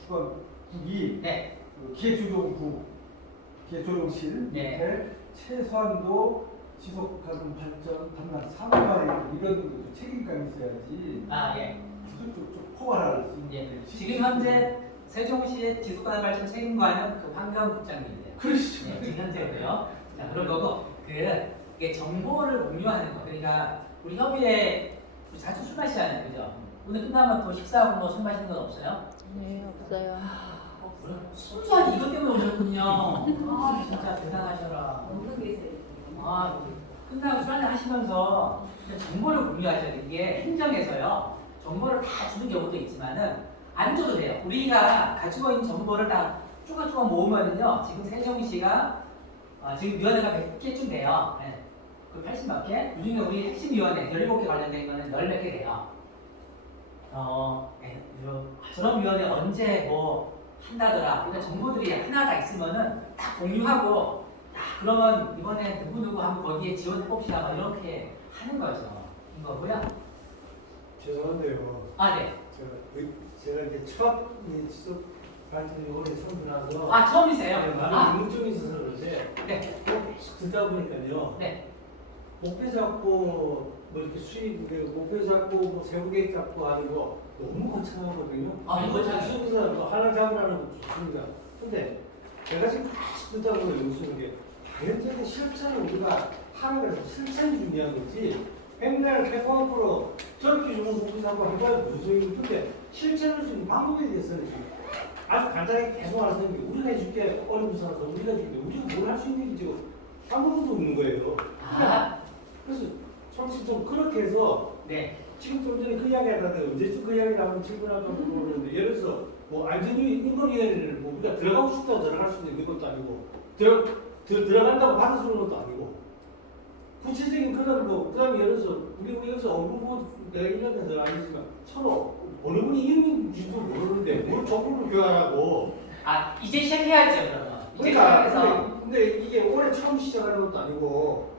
주관국이 네. 기획조정국 조용실 네. 밑에 최소한도 지속가능 발전 담당 산업화에 이런 책임감이 있어야지. 아 예. 쭉 포괄할 수 있는. 예. 지금 현재 세종시의 지속가능 발전 책임관은 그 환경국장님이세요. 그렇죠. 예, 지금 현재고요. 자, 그런 거고 이게 정보를 공유하는 거. 그러니까 우리 협의회 자주 술 마시잖아요, 그죠? 오늘 끝나면 또 식사하고 뭐 술 마시는 건 없어요? 네, 없어요. 순수하게 이것 때문에 오셨군요. 아, 진짜 대단하셔라. 아, 끝나고 술 한잔 하시면서 정보를 공유하셔야 돼요. 이게 행정에서요. 정보를 다 주는 경우도 있지만은 안 줘도 돼요. 우리가 가지고 있는 정보를 다 쪼가쪼가 모으면은요. 지금 세종시가 지금 위원회가 100개쯤 돼요. 네. 그 80몇 개? 그중에 우리 핵심 위원회 17개 관련된 거는 10몇 개 돼요. 저런 위원회 언제 뭐 한다더라. 그러니까 정보들이 하나 다 있으면은 딱 공유하고 그러면 이번에 누구누구 한번 거기에 지원해 봅시다. 막 이렇게 하는 거죠. 이거고요. 죄송한데요. 아, 네. 제가 이제 첫 지속 발전이 올해 처음 들어와서 아, 처음이세요? 많은 아, 궁금증이 있어서 그런데 네. 계속 듣다 보니까요. 네. 목표 잡고 뭐 이렇게 수입 목표 잡고 뭐 세부 계획 잡고 하는 거 너무 거창하거든요. 아, 이거 거창해요. 수입사 뭐 하나 잡으라는 거 좋습니다. 근데 제가 지금 계속 듣다 보면 무슨 게 자연적인 실천을 우리가 하는 거라서 실천이 중요한 거지. 맨날 100% 저렇게 주는 목표 잡고 해봐야 무슨 소용이 근데 실천할 수 있는 방법에 대해서는 아주 간단하게 계속 알아서 우리가 해줄게 어려운 사람서 우리가 해줄게 우리가 뭘 할 수 있는지 지금 아무것도 없는 거예요. 아, 그래서 솔직히 좀 그렇게 해서 네. 지금 좀 전에 그 이야기 하다가 언제쯤 그 이야기 나오면 질문할까 모르는데 예를 들어서 뭐 안전위 인권위원회를 뭐 우리가 들어가고 싶다고 들어갈 수도 있는 것도 아니고 들어간다고 받아주는 것도 아니고 구체적인 그런 거 그다음에 예를 들어서 우리 여기서 업무 내가 1년 돼서 아니지만 서로 어느 분이 이름인지도 모르는데 뭘 정보를 교환하고 아, 이제 시작해야죠, 그러면. 이제 그러니까 시작해서. 근데 이게 올해 처음 시작하는 것도 아니고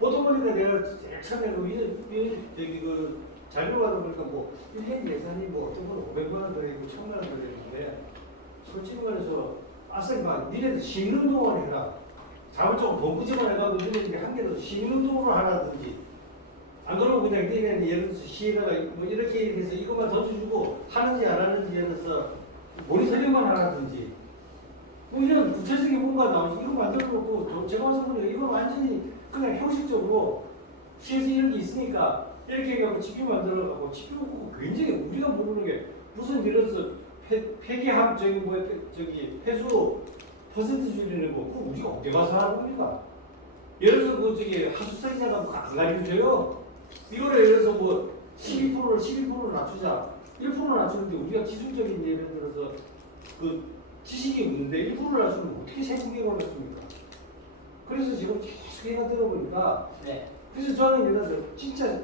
보통 보니까 내가 제일 처음에 저기 그 자료가 보니까 뭐 1년 예산이 뭐 어떤 건 500만 원 들어있고 1000만 원 들어있는데 솔직히 말해서 아싸가 니네들 시민운동을 해라 자원적으로 돈 부지런해가지고 니네들이 한 개도 시민운동으로 하라든지 안 그러면 그냥 니네는 예를 들어서 시에다가 뭐 이렇게 해서 이것만 던져주고 하는지 안 하는지 예를 들어서 모니터링만 하라든지 뭐 이런 구체적인 뭔가 나오지 이거 만들어 놓고 제가 봐서 그래요. 이건 완전히 그냥 형식적으로 시에서 이런 게 있으니까 이렇게 해갖고 지표 만들어갖고 지표 굉장히 우리가 모르는 게 무슨 예를 들어서 폐기함 저기 뭐 저기 폐수 퍼센트 줄이는 거 그거 우리가 어디 가서 하는 겁니까? 예를 들어서 그 저기 하수사기자가 안 가르쳐줘요. 이거를 예를 들어서 뭐 12%를 낮추자 1% 낮추는데 우리가 기술적인 예를 들어서 그 지식이 없는데 1%를 낮추면 어떻게 생각해 보겠습니까? 그래서 지금 계속 얘가 들어보니까 네. 그래서 저는 예를 들어서 진짜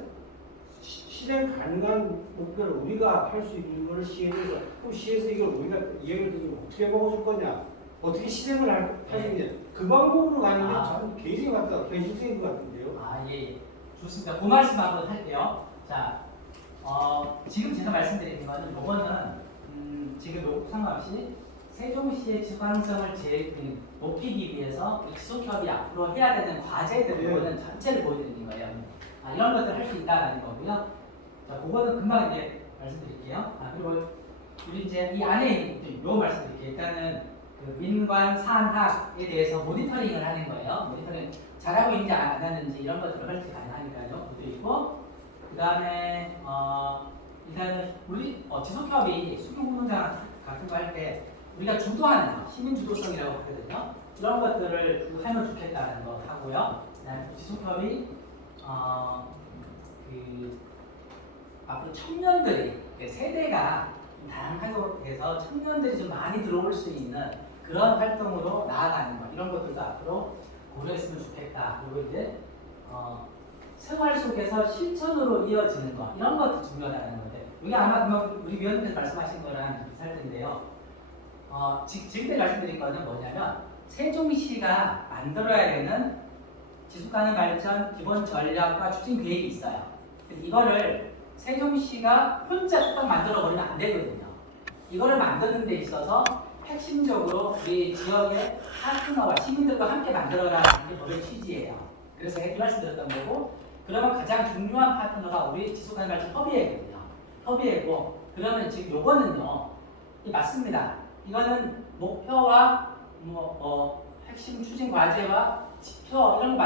실행 가능한 목표를 우리가 할 수 있는 걸 시에서 그럼 시에서 이걸 우리가 이해를 드리면 어떻게 먹어줄 거냐 어떻게 실행을 하느냐 그 방법으로 가는 게 저는 굉장히 맞다 현실적인 것 같은데요. 아, 예. 좋습니다. 그 말씀 한번 할게요. 자, 지금 제가 말씀드리는 거는 요거는 지금 요거 상관없이 세종시의 지속가능성을 높이기 위해서 이 지속협이 앞으로 해야 되는 과제들 요거는 전체를 보여드리는 거예요. 이런 것들 할 수 있다는 거고요. 자, 그거는 금방 이제 말씀드릴게요. 그리고 우리 이제 이 안에 요 말씀드릴게요. 일단은 그 민관 산학에 대해서 모니터링을 하는 거예요. 모니터링 잘하고 있는지 안 하는지 이런 것들을 할지 가능하니까요. 그것도 있고 그 다음에 일단은 우리 지속협이 수경공동장 같은 거 할 때 우리가 주도하는 거, 시민 주도성이라고 하거든요. 이런 것들을 하면 좋겠다는 거 하고요. 그다음에 지속협이 앞으로 청년들이 세대가 다양하고 해서 청년들이 좀 많이 들어올 수 있는 그런 활동으로 나아가는 거 이런 것들도 앞으로 고려했으면 좋겠다. 그리고 이제 생활 속에서 실천으로 이어지는 거 이런 것도 중요하다는 건데 이게 아마 우리 위원님께서 말씀하신 거랑 비슷할 텐데요. 지금 말씀드린 거는 뭐냐면 세종시가 만들어야 되는 지속가능 발전 기본 전략과 추진 계획이 있어요. 이거를 세종시가 혼자 딱 만들어 버리면 안 되거든요. 이거를 만드는 데 있어서 핵심적으로 우리 지역의 파트너와 시민들과 함께 만들어가는 게 법의 취지예요. 그래서 이 말씀드렸던 거고, 그러면 가장 중요한 파트너가 우리 지속가능발전 협의회거든요. 협의회고, 그러면 지금 요거는요, 맞습니다. 이거는 목표와 핵심 추진 과제와 지표 이런 거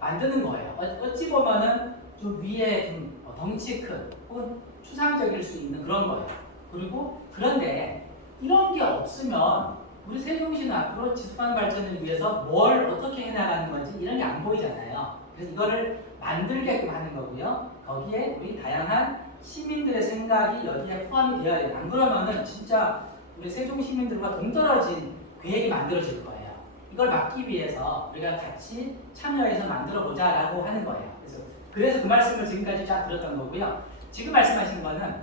만드는 거예요. 어찌 보면은 좀 위에 좀 덩치 큰 혹은 추상적일 수 있는 그런 거예요. 그리고 그런데 이런 게 없으면 우리 세종시는 앞으로 지속가능 발전을 위해서 뭘 어떻게 해나가는 건지 이런 게 안 보이잖아요. 그래서 이거를 만들게끔 하는 거고요. 거기에 우리 다양한 시민들의 생각이 여기에 포함이 되어야 돼요. 안 그러면은 진짜 우리 세종 시민들과 동떨어진 계획이 만들어질 거예요. 이걸 막기 위해서 우리가 같이 참여해서 만들어 보자라고 하는 거예요. 그래서 그 말씀을 지금까지 쫙 들었던 거고요. 지금 말씀하신 거는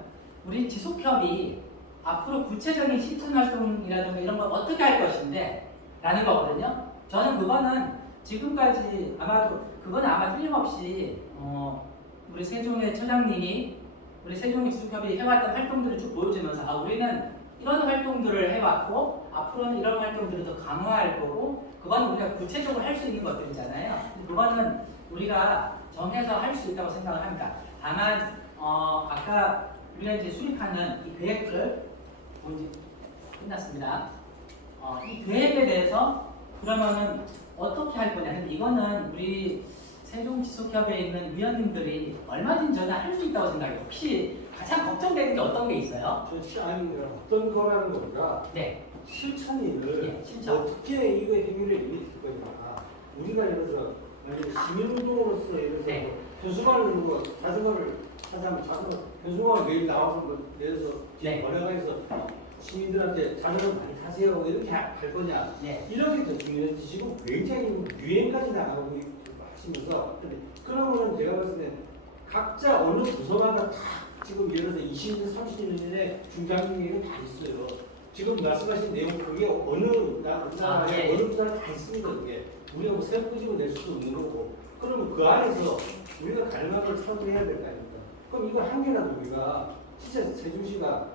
우리 지속협이 앞으로 구체적인 실천 활동이라든가 이런 걸 어떻게 할 것인데 라는 거거든요. 저는 그거는 지금까지 그건 아마 틀림없이 우리 세종의 처장님이 우리 세종의 지속협이 해왔던 활동들을 쭉 보여주면서 우리는 이런 활동들을 해왔고 앞으로는 이런 활동들을 더 강화할 거고 그거는 우리가 구체적으로 할 수 있는 것들이잖아요. 그거는 우리가 정해서 할 수 있다고 생각을 합니다. 다만 아까 우리가 이제 수립하는 이 계획을 이제 끝났습니다. 이 계획에 대해서 그러면은 어떻게 할 거냐? 근데 이거는 우리 세종지속협에 있는 위원님들이 얼마든지 저는 할 수 있다고 생각해요. 혹시 가장 걱정되는 게 어떤 게 있어요? 어떤 거라는 거보다 네. 실천을 예, 실천. 어떻게 이거 행위를 이루어질 거냐. 우리가 예를 들어서 만약에 시민운동으로서 예를 들어서 네. 현수막을 누르고 자전거를 하자면 자전거 현수막을 매일 나와서 예를 들어서 네. 번화가에서 시민들한테 자전거 많이 타세요 이렇게 할 거냐. 네. 이런 게 더 중요하지. 지금 굉장히 유행까지 나가고 하시면서 그러면은 제가 봤을 때 각자 어느 부서마다 다 지금 예를 들어서 20년, 30년에 중장기계획은 다 있어요. 지금 말씀하신 내용 그게 어느 나라에 어느 부서에 다 있습니다. 그게 우리가 뭐 새로 끄집어 낼 수도 없는 거고. 그러면 그 안에서 우리가 가능한 걸 찾아야 될 거 아닙니까? 그럼 이거 한 개라도 우리가 진짜 세종시가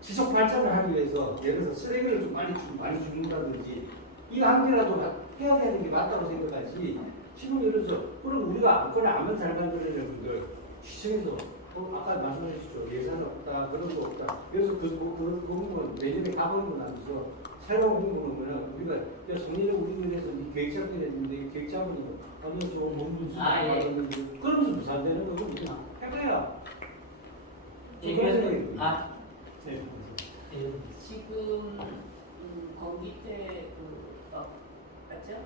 지속 발전을 하기 위해서 예를 들어서 쓰레기를 좀 많이 줍는다든지 이거 한 개라도 해야 되는 게 맞다고 생각하지. 지금 예를 들어서 그럼 우리가 아무거나 아무 잘 만들어내는 분들 시청에서 아까 말씀하셨죠. 예산 없다 그런 거 없다. 그래서 그 부분은 내년에 가보는 건 아니죠. 새로운 공부는 우리가 작년에 우리 그래서 계획 잡게 됐는데 계획 잡으니까 아니 저 몸도 그러면서 무산되는 거죠. 그냥 해봐요. 네. 지금 거기 때 맞죠?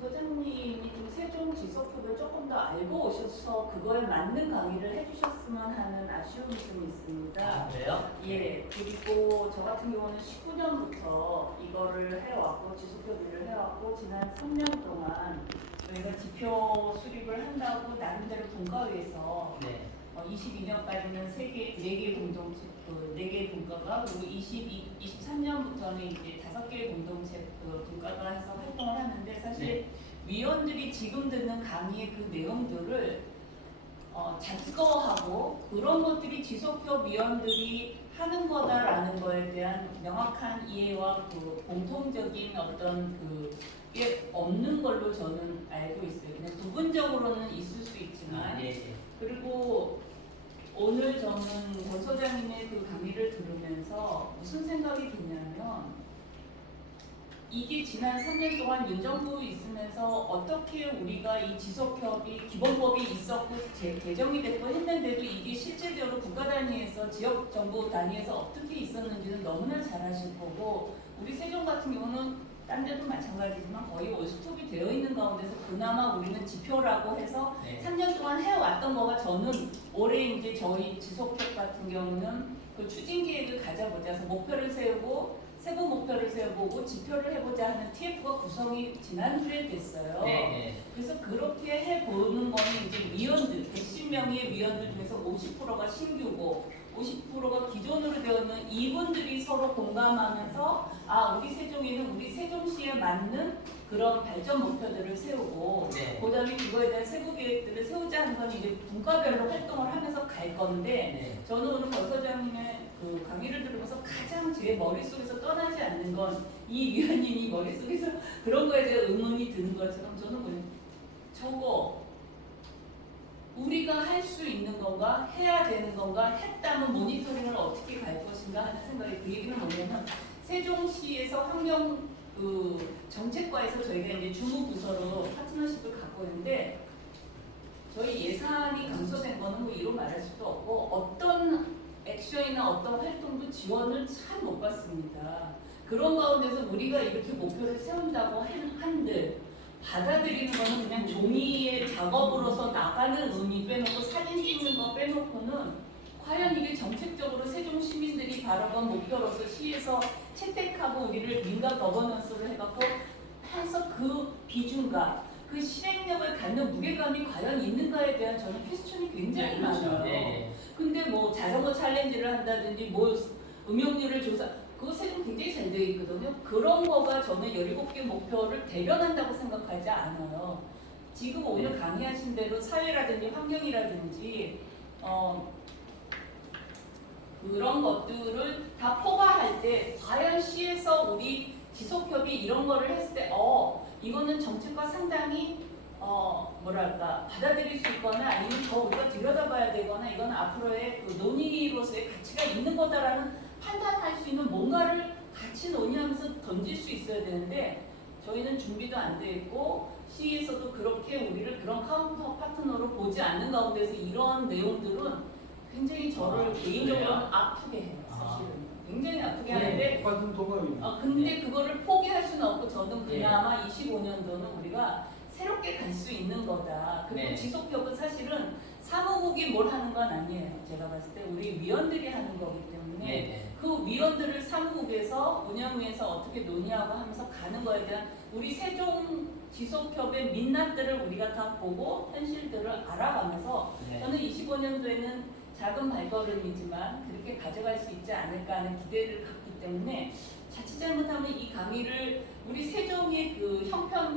소장님이 좀 세종 지속협을 조금 더 알고 오셔서 그거에 맞는 강의를 해주셨으면 하는 아쉬움이 좀 있습니다. 그래요? 예, 그리고 저 같은 경우는 19년부터 이거를 해왔고 지속협 일을 해왔고 지난 3년 동안 저희가 지표 수립을 한다고 나름대로 분과위에서 네. 22년까지는 4개 공동체, 4개의 분과가 그리고 23년부터는 이제 5개의 공동체 분과가 해서 활동을 하는데 사실 네. 위원들이 지금 듣는 강의의 그 내용들을 작거하고 그런 것들이 지속협 위원들이 하는 거다라는 거에 대한 명확한 이해와 그 공통적인 어떤 그게 없는 걸로 저는 알고 있어요. 그냥 부분적으로는 있을 수 있지만 예. 그리고 오늘 저는 권 소장님의 그 강의를 들으면서 무슨 생각이 드냐면 이게 지난 3년 동안 윤 정부 있으면서 어떻게 우리가 이 지속협이 기본법이 있었고 개정이 됐고 했는데도 이게 실제적으로 국가 단위에서 지역 정부 단위에서 어떻게 있었는지는 너무나 잘 아실 거고 우리 세종 같은 경우는 딴 데도 마찬가지지만 거의 원스톱이 되어 있는 가운데서 그나마 우리는 지표라고 해서 네. 3년 동안 해왔던 거가 저는 올해 이제 저희 지속협 같은 경우는 그 추진 계획을 가져보자 해서 목표를 세우고 세부 목표를 세워보고 지표를 해보자 하는 TF가 구성이 지난주에 됐어요. 네. 그래서 그렇게 해보는 거는 이제 위원들 110명 60명의 위원들 중에서 50%가 신규고 50%가 기존으로 되어 있는 이분들이 서로 공감하면서 아 우리 세종에는 우리 세종시에 맞는 그런 발전 목표들을 세우고 네. 그다음에 그거에 대한 세부 계획들을 세우자 하는 건 이제 분과별로 활동을 하면서 갈 건데 네. 저는 오늘 권 소장님의 그 강의를 들으면서 가장 제 머릿속에서 떠나지 않는 건 이 위원님이 머릿속에서 그런 거에 대한 의문이 드는 것처럼 저는 뭐냐 저거 우리가 할 수 있는 건가 해야 되는 건가 했다면 모니터링을 어떻게 갈 것인가 하는 생각이 그 얘기는 뭐냐면 세종시에서 환경 그 정책과에서 저희가 이제 주무부서로 파트너십을 갖고 있는데 저희 예산이 감소된 거는 뭐 이로 말할 수도 없고 어떤 액션이나 어떤 활동도 지원을 참 못 받습니다. 그런 가운데서 우리가 이렇게 목표를 세운다고 한들 받아들이는 거는 그냥 종이의 작업으로서 나가는 의미 빼놓고 사진 찍는 거 빼놓고는 과연 이게 정책적으로 세종 시민들이 바라본 목표로서 시에서 채택하고 우리를 민간 거버넌스를 해갖고 해서 그 비중과 그 실행력을 갖는 무게감이 과연 있는가에 대한 저는 퀘스천이 굉장히 많아요. 네. 근데 뭐 자전거 챌린지를 한다든지 뭐 음용률을 조사 그거 세금 굉장히 잘 되어 있거든요. 그런 거가 저는 17개 목표를 대변한다고 생각하지 않아요. 지금 오늘 강의하신 대로 사회라든지 환경이라든지 그런 것들을 다 포괄할 때 과연 시에서 우리 지속협의 이런 거를 했을 때 이거는 정책과 상당히 뭐랄까 받아들일 수 있거나 아니면 더 우리가 들여다봐야 되거나 이건 앞으로의 그 논의로서의 가치가 있는 거다라는 판단할 수 있는 뭔가를 같이 논의하면서 던질 수 있어야 되는데 저희는 준비도 안 돼 있고 시에서도 그렇게 우리를 그런 카운터 파트너로 보지 않는 가운데서 이런 내용들은 굉장히 저를 개인적으로는 그래요? 아프게 해요. 사실은 아. 굉장히 아프게 네. 하는데 똑같은 동감입니다. 근데 그거를 포기할 수는 없고 저는 네. 그나마 25년도는 우리가 새롭게 갈 수 있는 거다. 그리고 네. 지속협은 사실은 사무국이 뭘 하는 건 아니에요. 제가 봤을 때 우리 위원들이 하는 거기 때문에 네. 그 위원들을 사무국에서 운영위에서 어떻게 논의하고 하면서 가는 거에 대한 우리 세종 지속협의 민낯들을 우리가 다 보고 현실들을 알아가면서 네. 저는 25년도에는 작은 발걸음이지만 그렇게 가져갈 수 있지 않을까 하는 기대를 갖기 때문에 자칫 잘못하면 이 강의를 우리 세종의 그 형편과